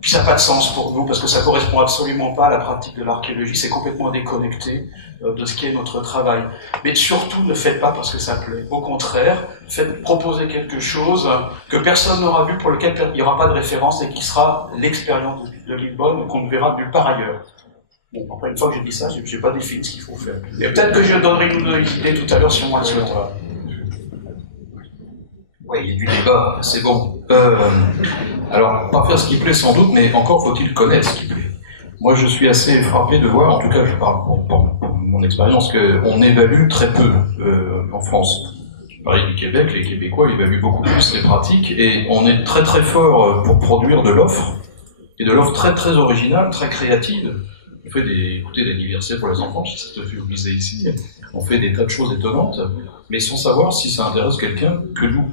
puis ça n'a pas de sens pour nous parce que ça correspond absolument pas à la pratique de l'archéologie, c'est complètement déconnecté de ce qui est notre travail. Mais surtout ne faites pas parce que ça plaît. Au contraire, proposez quelque chose que personne n'aura vu, pour lequel il n'y aura pas de référence et qui sera l'expérience de Lisbonne qu'on ne verra nulle part ailleurs. Bon, après, une fois que j'ai dit ça, je n'ai pas défini ce qu'il faut faire. Et peut-être que je donnerai une idée tout à l'heure si on le souhaite. Oui, il y a du débat, c'est bon. Alors, pas faire ce qui plaît sans doute, mais encore faut-il connaître ce qui plaît. Moi, je suis assez frappé de voir, en tout cas, je parle pour mon expérience, qu'on évalue très peu en France. Pareil du Québec, les Québécois évaluent beaucoup plus les pratiques, et on est très très fort pour produire de l'offre, et de l'offre très très originale, très créative. On fait des goûters d'anniversaire pour les enfants, si ça te fait oublier ici. On fait des tas de choses étonnantes, mais sans savoir si ça intéresse quelqu'un que nous.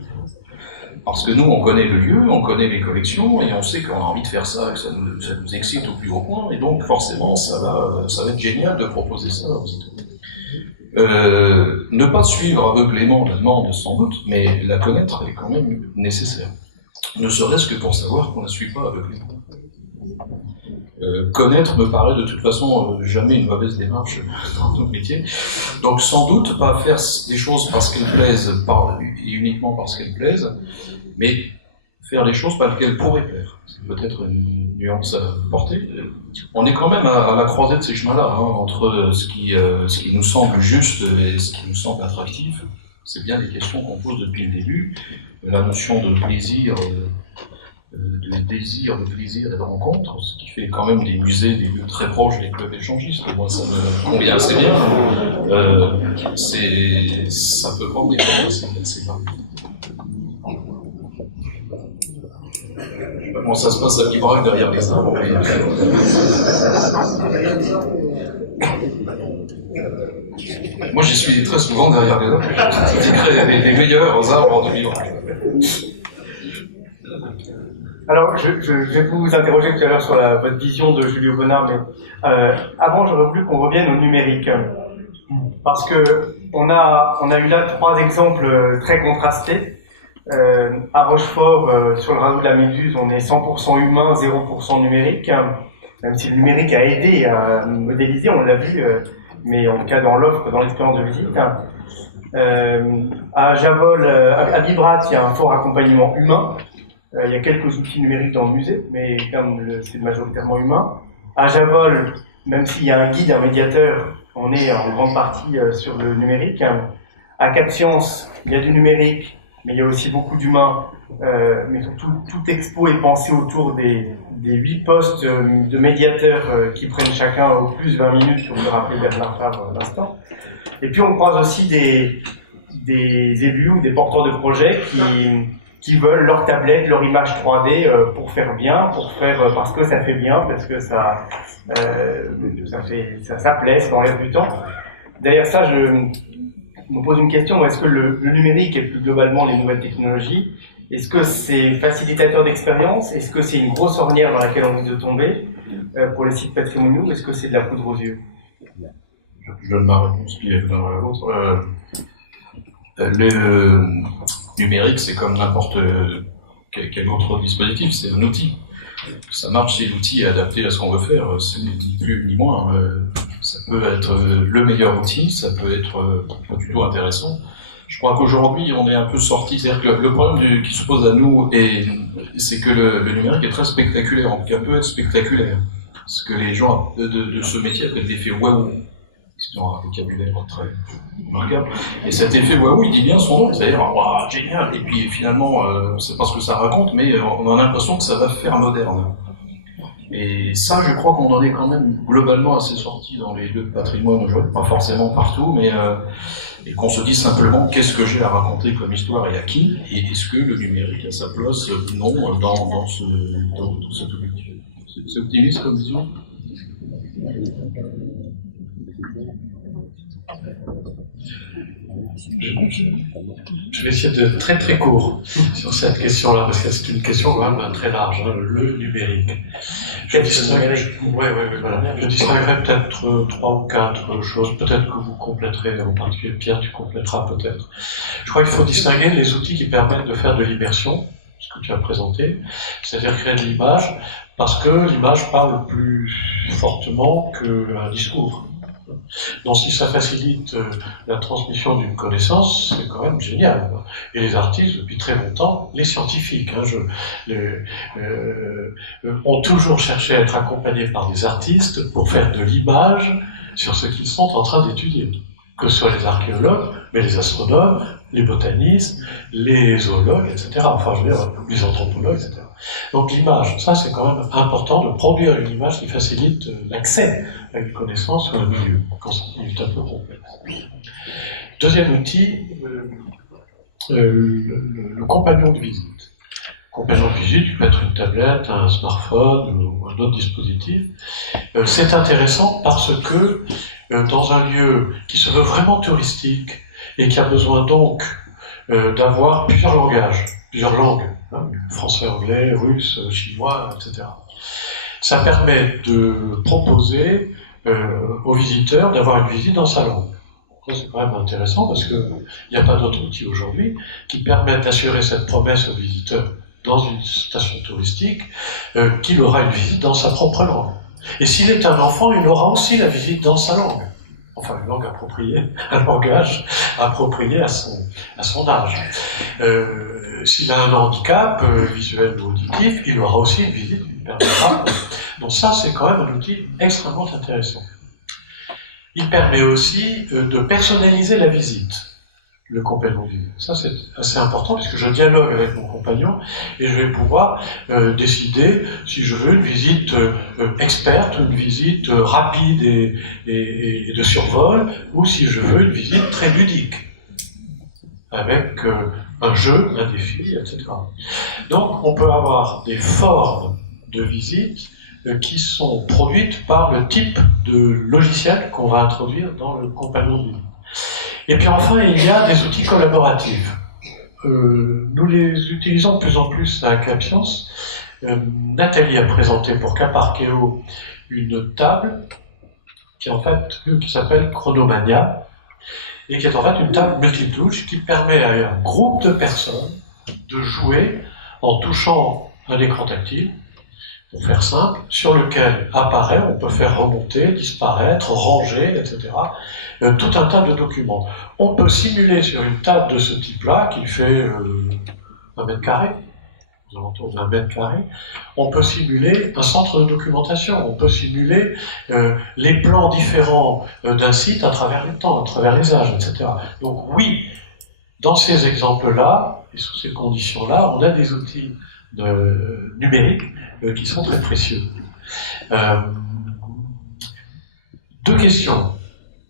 Parce que nous, on connaît le lieu, on connaît les collections, et on sait qu'on a envie de faire ça, que ça nous excite au plus haut point, et donc forcément, ça va être génial de proposer ça aussi. Ne pas suivre aveuglément la demande, sans doute, mais la connaître est quand même nécessaire. Ne serait-ce que pour savoir qu'on ne la suit pas aveuglément. Connaître me paraît de toute façon jamais une mauvaise démarche dans notre métier. Donc sans doute pas faire des choses parce qu'elles plaisent, et uniquement parce qu'elles plaisent, mais faire les choses parce qu'elles pourraient plaire. C'est peut-être une nuance à porter. On est quand même à la croisée de ces chemins-là, hein, entre ce qui nous semble juste et ce qui nous semble attractif. C'est bien des questions qu'on pose depuis le début. La notion de plaisir, de désir, de plaisir et de rencontre, ce qui fait quand même des musées, des lieux très proches des clubs échangistes. Moi, ça me convient assez bien. Ça peut prendre des formes assez variées. Je sais pas comment ça se passe à Bibrac derrière les arbres. Moi, j'y suis très souvent derrière les arbres. Je crée les meilleurs arbres de Bibrac. Alors, je vais vous interroger tout à l'heure sur votre vision de Julio Bonnard, mais avant, j'aurais voulu qu'on revienne au numérique. Parce que on a eu là 3 exemples très contrastés. À Rochefort, sur le radeau de la Méduse, on est 100% humain, 0% numérique. Même si le numérique a aidé à modéliser, on l'a vu, mais en tout cas dans l'offre, dans l'expérience de visite. À Javol, à Bibrat, il y a un fort accompagnement humain. Il y a quelques outils numériques dans le musée, mais comme c'est majoritairement humain. À Javol, même s'il y a un guide, un médiateur, on est en grande partie sur le numérique. À Cap Science, il y a du numérique, mais il y a aussi beaucoup d'humains. Mais toute expo est pensée autour des 8 postes de médiateurs qui prennent chacun au plus 20 minutes, comme le rappelait Bernard Favre à l'instant. Et puis on croise aussi des élus ou des porteurs de projets qui veulent leur tablette, leur image 3D pour faire bien, parce que ça fait bien, parce que ça plaît, ça enlève du temps. Derrière ça, je me pose une question, est-ce que le numérique et plus globalement les nouvelles technologies, est-ce que c'est facilitateur d'expérience? Est-ce que c'est une grosse ornière dans laquelle on risque de tomber pour les sites patrimoniaux? Est-ce que c'est de la poudre aux yeux? Je donne ma réponse, puis elle donnera la vôtre. Le numérique, c'est comme n'importe quel autre dispositif, c'est un outil. Ça marche si l'outil est adapté à ce qu'on veut faire, c'est ni plus ni moins. Ça peut être le meilleur outil, ça peut être pas du tout intéressant. Je crois qu'aujourd'hui, on est un peu sorti. C'est-à-dire que le problème qui se pose à nous, c'est que le numérique est très spectaculaire, en tout cas peut être spectaculaire. Ce que les gens de ce métier appellent l'effet waouh. C'est un vocabulaire très remarquable. Et cet effet waouh, il dit bien son nom, c'est-à-dire waouh, génial. Et puis finalement, c'est pas ce que ça raconte, mais on a l'impression que ça va faire moderne. Et ça, je crois qu'on en est quand même globalement assez sorti dans les deux patrimoines aujourd'hui, pas forcément partout, mais et qu'on se dit simplement qu'est-ce que j'ai à raconter comme histoire et à qui, et est-ce que le numérique a sa place ou non dans cet objectif. C'est optimiste comme vision? Je vais essayer d'être très très court sur cette question-là, parce que c'est une question quand même très large, hein, le numérique. Je distinguerai peut-être 3 ou 4 choses, peut-être que vous compléterez, en particulier Pierre, tu compléteras peut-être. Je crois qu'il faut distinguer les outils qui permettent de faire de l'immersion, ce que tu as présenté, c'est-à-dire créer de l'image, parce que l'image parle plus fortement qu'un discours. Donc si ça facilite la transmission d'une connaissance, c'est quand même génial. Et les artistes, depuis très longtemps, les scientifiques, ont toujours cherché à être accompagnés par des artistes pour faire de l'image sur ce qu'ils sont en train d'étudier. Que ce soit les archéologues, mais les astronomes, les botanistes, les zoologues, etc. Enfin, je veux dire, les anthropologues, etc. Donc l'image, ça c'est quand même important de produire une image qui facilite l'accès à une connaissance sur le milieu, quand c'est un peu complexe. Deuxième outil, le compagnon de visite. Compagnon de visite, il peut être une tablette, un smartphone ou un autre dispositif. C'est intéressant parce que dans un lieu qui se veut vraiment touristique et qui a besoin donc d'avoir plusieurs langages, plusieurs langues, hein, français, anglais, russe, chinois, etc. Ça permet de proposer aux visiteurs d'avoir une visite dans sa langue. Ça, c'est quand même intéressant parce qu'il n'y a pas d'autres outils aujourd'hui qui permettent d'assurer cette promesse au visiteur dans une station touristique qu'il aura une visite dans sa propre langue. Et s'il est un enfant, il aura aussi la visite dans sa langue. Enfin, une langue appropriée, un langage approprié à son âge. S'il a un handicap visuel ou auditif, il aura aussi une visite qui lui permettra. Donc ça, c'est quand même un outil extrêmement intéressant. Il permet aussi de personnaliser la visite, le compagnon de visite. Ça, c'est assez important puisque je dialogue avec mon compagnon et je vais pouvoir décider si je veux une visite experte, une visite rapide et de survol, ou si je veux une visite très ludique, avec un jeu, un défi, etc. Donc, on peut avoir des formes de visite qui sont produites par le type de logiciel qu'on va introduire dans le compagnon de visite. Et puis enfin, il y a des outils collaboratifs. Nous les utilisons de plus en plus à Capience. Nathalie a présenté pour Caparcheo une table qui s'appelle Chronomania et qui est en fait une table multitouche qui permet à un groupe de personnes de jouer en touchant un écran tactile, pour faire simple, sur lequel apparaît, on peut faire remonter, disparaître, ranger, etc. Tout un tas de documents. On peut simuler sur une table de ce type-là, qui fait 1 mètre carré, aux alentours d'1 mètre carré, on peut simuler un centre de documentation, on peut simuler les plans différents d'un site à travers le temps, à travers les âges, etc. Donc oui, dans ces exemples-là, et sous ces conditions-là, on a des outils numériques qui sont très précieux. 2 questions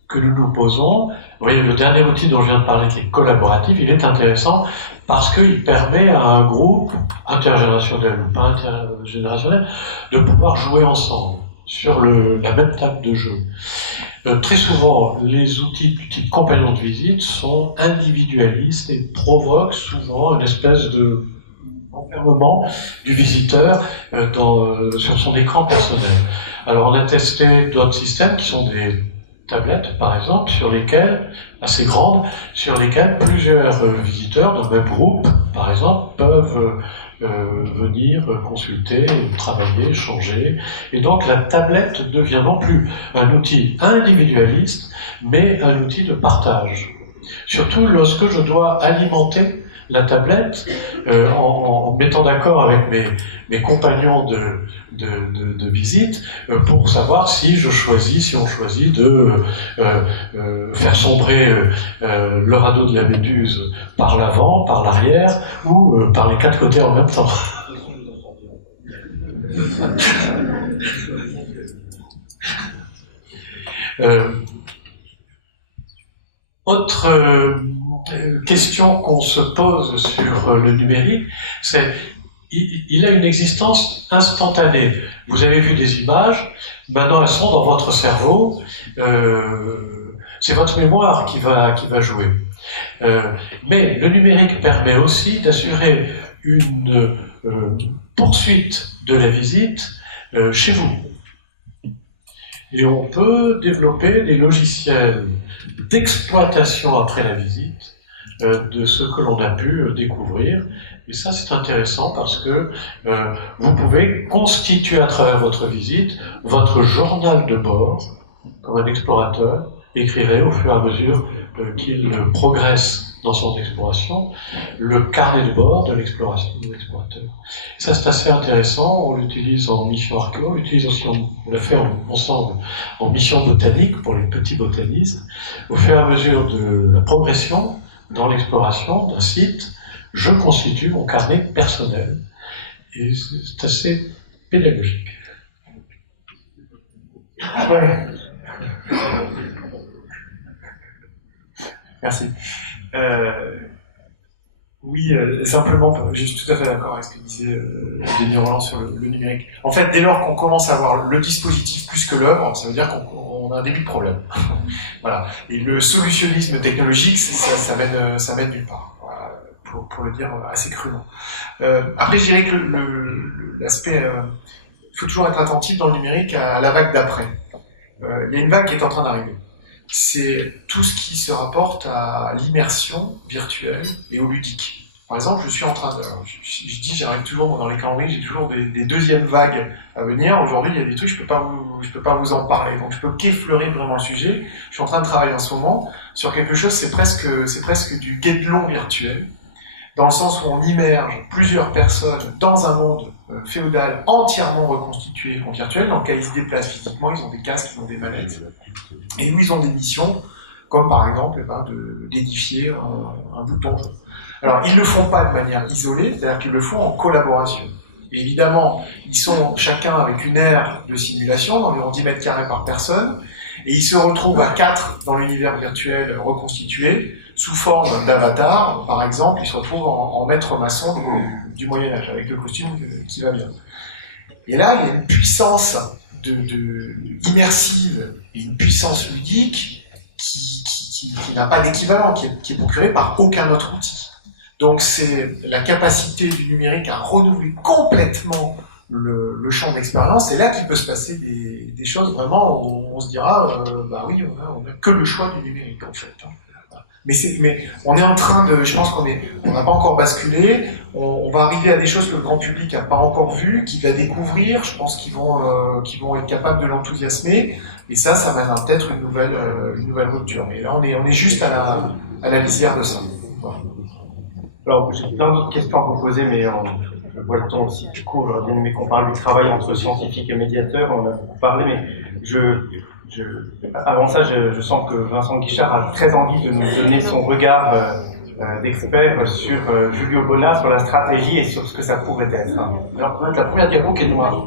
que nous nous posons. Vous voyez, le dernier outil dont je viens de parler, qui est collaboratif, il est intéressant parce qu'il permet à un groupe, intergénérationnel ou pas intergénérationnel, de pouvoir jouer ensemble sur la même table de jeu. Très souvent, les outils du type compagnon de visite sont individualistes et provoquent souvent une espèce de enfermement du visiteur sur son écran personnel. Alors on a testé d'autres systèmes qui sont des tablettes, par exemple, assez grandes, sur lesquelles plusieurs visiteurs d'un même groupe, par exemple, peuvent venir consulter, travailler, changer. Et donc la tablette devient non plus un outil individualiste, mais un outil de partage. Surtout lorsque je dois alimenter la tablette en mettant d'accord avec mes compagnons de visite pour savoir si on choisit de faire sombrer le radeau de la Méduse par l'avant, par l'arrière ou par les 4 côtés en même temps. Autre question qu'on se pose sur le numérique, c'est il a une existence instantanée. Vous avez vu des images, maintenant elles sont dans votre cerveau, c'est votre mémoire qui va jouer. Mais le numérique permet aussi d'assurer une poursuite de la visite chez vous. Et on peut développer des logiciels d'exploitation après la visite de ce que l'on a pu découvrir. Et ça, c'est intéressant parce que vous pouvez constituer à travers votre visite votre journal de bord, comme un explorateur écrirait au fur et à mesure qu'il progresse dans son exploration, le carnet de bord de l'explorateur. Ça, c'est assez intéressant. On l'utilise en mission archéo, on l'utilise aussi, on l'a fait ensemble en mission botanique pour les petits botanistes. Au fur et à mesure de la progression dans l'exploration d'un site, je constitue mon carnet personnel. Et c'est assez pédagogique. Ouais. Merci. Oui, simplement, je suis tout à fait d'accord avec ce que disait Denis Roland sur le numérique. En fait, dès lors qu'on commence à voir le dispositif plus que l'œuvre, ça veut dire qu'on a un début de problème. Voilà. Et le solutionnisme technologique, ça mène nulle part. Voilà, pour le dire assez crûment. Après, je dirais que l'aspect... il faut toujours être attentif dans le numérique à la vague d'après. Il y a une vague qui est en train d'arriver. C'est tout ce qui se rapporte à l'immersion virtuelle et au ludique. Par exemple, je suis en train de... Je dis, j'arrive toujours dans les calendriers, j'ai toujours des deuxièmes vagues à venir. Aujourd'hui, il y a des trucs, je peux pas vous en parler. Donc, je peux qu'effleurer vraiment le sujet. Je suis en train de travailler en ce moment sur quelque chose, c'est presque du guédelon virtuel, dans le sens où on immerge plusieurs personnes dans un monde féodal entièrement reconstitué en virtuel, dans lequel ils se déplacent physiquement, ils ont des casques, ils ont des manettes, et où ils ont des missions, comme par exemple d'édifier un bouton. Alors, ils ne le font pas de manière isolée, c'est-à-dire qu'ils le font en collaboration. Et évidemment, ils sont chacun avec une aire de simulation, d'environ 10 mètres carrés par personne, et ils se retrouvent à 4 dans l'univers virtuel reconstitué, sous forme d'avatar. Par exemple, ils se retrouvent en maître maçon du Moyen-Âge, avec le costume qui va bien. Et là, il y a une puissance immersive et une puissance ludique qui n'a pas d'équivalent, qui est procurée par aucun autre outil. Donc c'est la capacité du numérique à renouveler complètement le champ d'expérience, c'est là qu'il peut se passer des choses vraiment où on se dira bah oui, on a que le choix du numérique en fait. Mais on est en train de, je pense on n'a pas encore basculé, on va arriver à des choses que le grand public n'a pas encore vues, qu'il va découvrir, je pense qu'ils vont être capables de l'enthousiasmer, et ça mènera peut-être une nouvelle rupture. Mais là on est juste à la lisière de ça. Voilà. Alors j'ai plein d'autres questions à vous poser, mais je vois le temps aussi du coup, j'aurais bien aimé qu'on parle du travail entre scientifiques et médiateurs, on en a beaucoup parlé, mais avant ça, je sens que Vincent Guichard a très envie de nous donner son regard d'expert sur Julio Bona, sur la stratégie et sur ce que ça pourrait être. Alors, la première diapo qui est noire.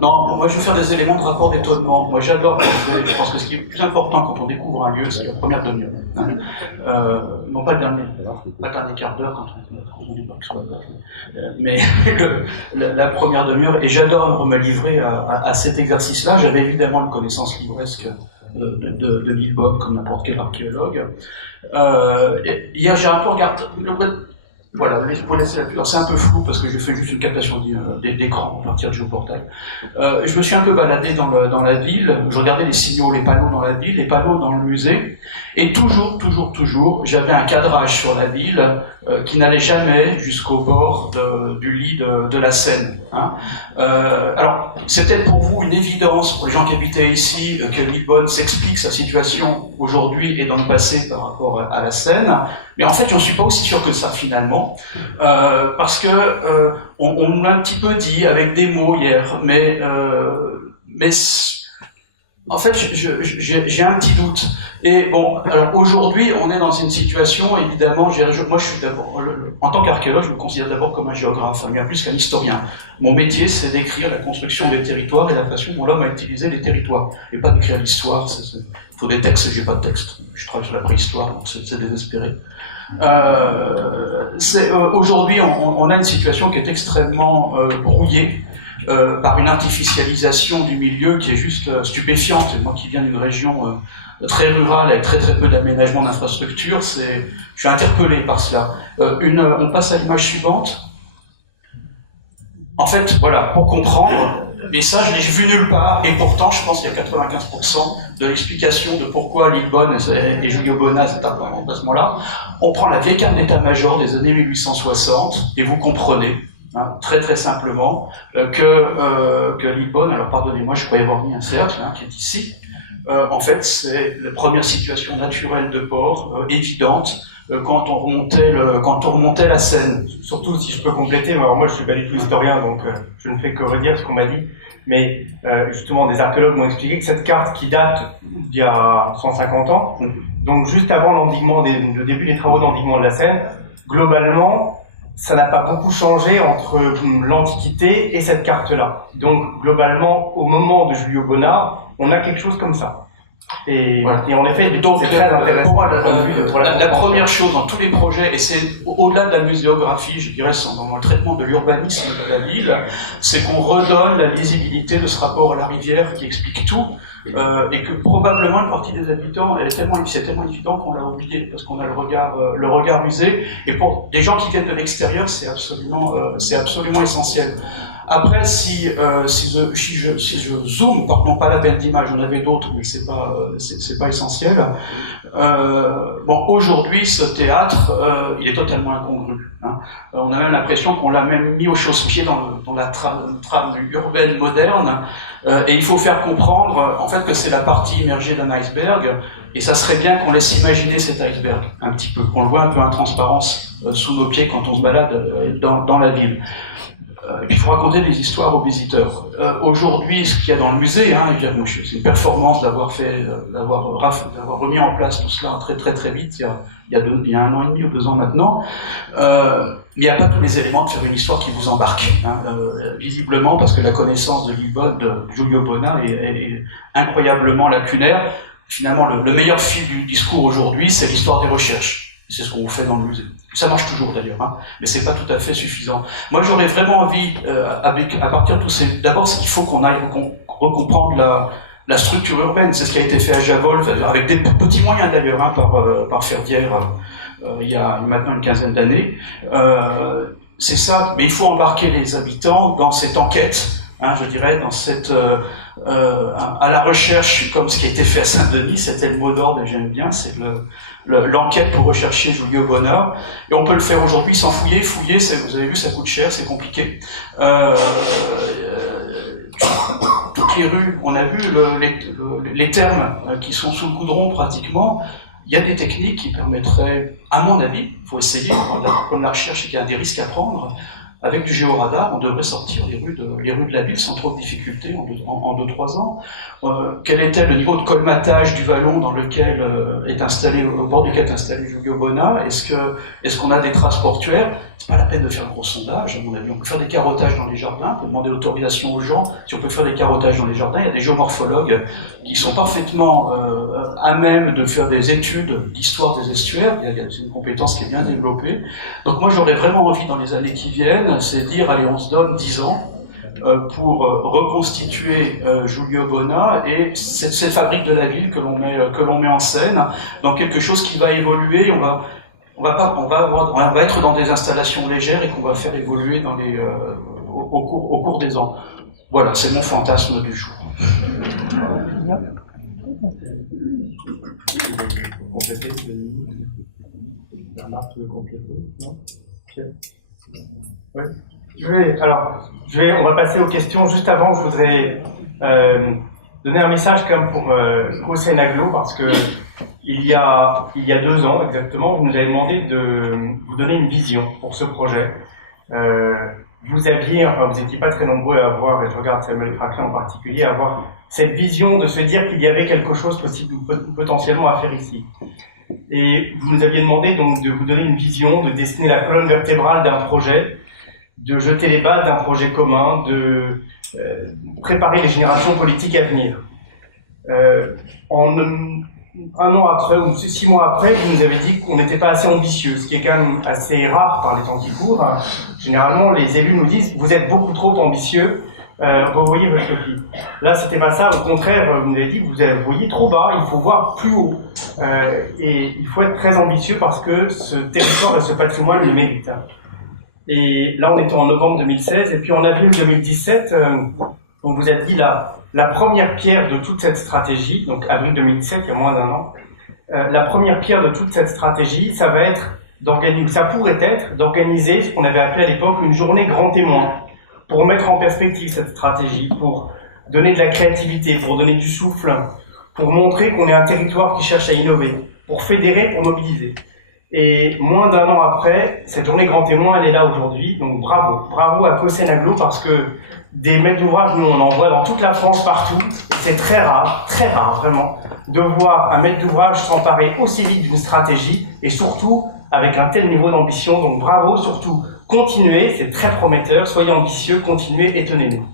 Non, moi je vais faire des éléments de rapport d'étonnement. Moi j'adore, je pense que ce qui est le plus important quand on découvre un lieu, c'est la première demi-heure. Non pas le dernier quart d'heure quand on dit pas que ce soit mais la première demi-heure. Et j'adore me livrer à cet exercice-là. J'avais évidemment une connaissance livresque de Lillebonne, comme n'importe quel archéologue. Hier j'ai un peu regardé... Voilà, vous laissez la pluie. C'est un peu flou parce que j'ai fait juste une captation d'écran à partir du géoportail. Je me suis un peu baladé dans la ville, je regardais les signaux, les panneaux dans la ville, les panneaux dans le musée, et toujours, j'avais un cadrage sur la ville qui n'allait jamais jusqu'au bord du lit de la Seine. Hein. Alors, c'était pour vous une évidence, pour les gens qui habitaient ici, que Lillebonne s'explique sa situation aujourd'hui et dans le passé par rapport à la Seine, mais en fait, j'en suis pas aussi sûr que ça finalement, parce que on nous l'a un petit peu dit avec des mots hier, mais en fait, j'ai un petit doute. Et bon, alors aujourd'hui, on est dans une situation, évidemment, moi je suis d'abord, en tant qu'archéologue, je me considère d'abord comme un géographe, bien plus qu'un historien. Mon métier, c'est d'écrire la construction des territoires et la façon dont l'homme a utilisé les territoires, et pas d'écrire l'histoire. Il faut des textes, j'ai pas de texte. Je travaille sur la préhistoire, donc c'est désespéré. Aujourd'hui, on a une situation qui est extrêmement brouillée par une artificialisation du milieu qui est juste stupéfiante. Et moi qui viens d'une région très rurale avec très peu d'aménagement d'infrastructures, je suis interpellé par cela. On passe à l'image suivante. En fait, voilà, pour comprendre, mais ça je l'ai vu nulle part, et pourtant je pense qu'il y a 95% de l'explication de pourquoi Lillebonne et Giulio Bona, cet emplacement-là. On prend la vieille carte d'état-major des années 1860, et vous comprenez, hein, très simplement, que Lillebonne, alors pardonnez-moi, je croyais avoir mis un cercle, hein, qui est ici, en fait c'est la première situation naturelle de port, évidente, quand on remontait la Seine. Surtout si je peux compléter, alors moi je suis pas du tout historien, donc je ne fais que redire ce qu'on m'a dit, mais justement des archéologues m'ont expliqué que cette carte qui date d'il y a 150 ans, donc juste avant l'endiguement, le début des travaux d'endiguement de la Seine, globalement, ça n'a pas beaucoup changé entre l'Antiquité et cette carte-là. Donc globalement, au moment de Giulio Bona, on a quelque chose comme ça. Et, voilà. Et en effet, donc, c'est très intéressant. Pour moi, la première chose dans tous les projets, et c'est au-delà de la muséographie, je dirais, dans le traitement de l'urbanisme de la ville, c'est qu'on redonne la lisibilité de ce rapport à la rivière qui explique tout, et que probablement une partie des habitants, c'est tellement évident qu'on l'a oublié, parce qu'on a le regard usé, et pour des gens qui viennent de l'extérieur, c'est absolument essentiel. Après, si je zoome, non pas la peine d'image, j'en avais d'autres, mais c'est pas essentiel. Aujourd'hui, ce théâtre, il est totalement incongru. Hein. On a même l'impression qu'on l'a même mis au chausse-pied dans la trame urbaine moderne, et il faut faire comprendre, en fait, que c'est la partie immergée d'un iceberg, et ça serait bien qu'on laisse imaginer cet iceberg, un petit peu, qu'on le voit un peu en transparence sous nos pieds quand on se balade dans la ville. Il faut raconter des histoires aux visiteurs. Aujourd'hui, ce qu'il y a dans le musée, hein, c'est une performance d'avoir remis en place tout cela très vite, il y a 1 an et demi ou 2 ans maintenant. Il n'y a pas tous les éléments de faire une histoire qui vous embarque, hein, visiblement, parce que la connaissance de Lillebonne, de Giulio Bona est incroyablement lacunaire. Finalement, le meilleur fil du discours aujourd'hui, c'est l'histoire des recherches. C'est ce qu'on fait dans le musée. Ça marche toujours d'ailleurs, hein, mais c'est pas tout à fait suffisant. Moi, j'aurais vraiment envie, à partir de tous ces... D'abord, il faut qu'on aille recomprendre la structure urbaine. C'est ce qui a été fait à Javolles, avec des petits moyens d'ailleurs, hein, par Ferdière, il y a maintenant une quinzaine d'années. C'est ça, mais il faut embarquer les habitants dans cette enquête, hein, je dirais, dans cette... à la recherche, comme ce qui a été fait à Saint-Denis, c'était le mot d'ordre, et j'aime bien, c'est l'enquête pour rechercher Giulio Bona, et on peut le faire aujourd'hui sans fouiller, vous avez vu, ça coûte cher, c'est compliqué. Toutes les rues, on a vu les termes qui sont sous le goudron pratiquement, il y a des techniques qui permettraient, à mon avis, il faut essayer, comme la recherche, il y a des risques à prendre. Avec du géoradar, on devrait sortir les rues de la ville sans trop de difficultés en 2-3 ans. Quel était le niveau de colmatage du vallon dans lequel au bord duquel est installé Giulio Bona? Est-ce qu'on a des traces portuaires? C'est pas la peine de faire un gros sondage, à mon avis. On peut faire des carottages dans les jardins, on peut demander l'autorisation aux gens. Si on peut faire des carottages dans les jardins, il y a des géomorphologues qui sont parfaitement à même de faire des études d'histoire des estuaires. C'est une compétence qui est bien développée. Donc moi, j'aurais vraiment envie, dans les années qui viennent, c'est dire, allez, on se donne 10 ans pour reconstituer Giulio Bona et cette fabrique de la ville que l'on met en scène dans quelque chose qui va évoluer. On va être dans des installations légères et qu'on va faire évoluer au cours des ans. Voilà, c'est mon fantasme du jour. Ouais. On va passer aux questions. Juste avant, je voudrais donner un message quand même pour Cossenaglo, parce que il y a 2 ans exactement, vous nous avez demandé de vous donner une vision pour ce projet. Vous étiez pas très nombreux à avoir, et je regarde Samuel Craclin en particulier, à avoir cette vision de se dire qu'il y avait quelque chose potentiellement à faire ici. Et vous nous aviez demandé donc de vous donner une vision, de dessiner la colonne vertébrale d'un projet, de jeter les bases d'un projet commun, de préparer les générations politiques à venir. En un an après, ou 6 mois après, vous nous avez dit qu'on n'était pas assez ambitieux, ce qui est quand même assez rare par les temps qui courent. Généralement, les élus nous disent « vous êtes beaucoup trop ambitieux, revoyez votre copie ». Là, c'était pas ça, au contraire, vous nous avez dit « vous voyez trop bas, il faut voir plus haut ». Et il faut être très ambitieux parce que ce territoire et ce patrimoine le méritent. Et là, on était en novembre 2016, et puis en avril 2017, on vous a dit la première pierre de toute cette stratégie, donc avril 2017, il y a moins d'un an, la première pierre de toute cette stratégie, ça pourrait être d'organiser ce qu'on avait appelé à l'époque une journée grand témoin, pour mettre en perspective cette stratégie, pour donner de la créativité, pour donner du souffle, pour montrer qu'on est un territoire qui cherche à innover, pour fédérer, pour mobiliser. Et moins d'un an après, cette journée grand témoin, elle est là aujourd'hui, donc bravo. Bravo à Cossenaglo, parce que des maîtres d'ouvrage, nous on en voit dans toute la France, partout, et c'est très rare vraiment, de voir un maître d'ouvrage s'emparer aussi vite d'une stratégie, et surtout avec un tel niveau d'ambition, donc bravo, surtout continuez, c'est très prometteur, soyez ambitieux, continuez, étonnez-nous.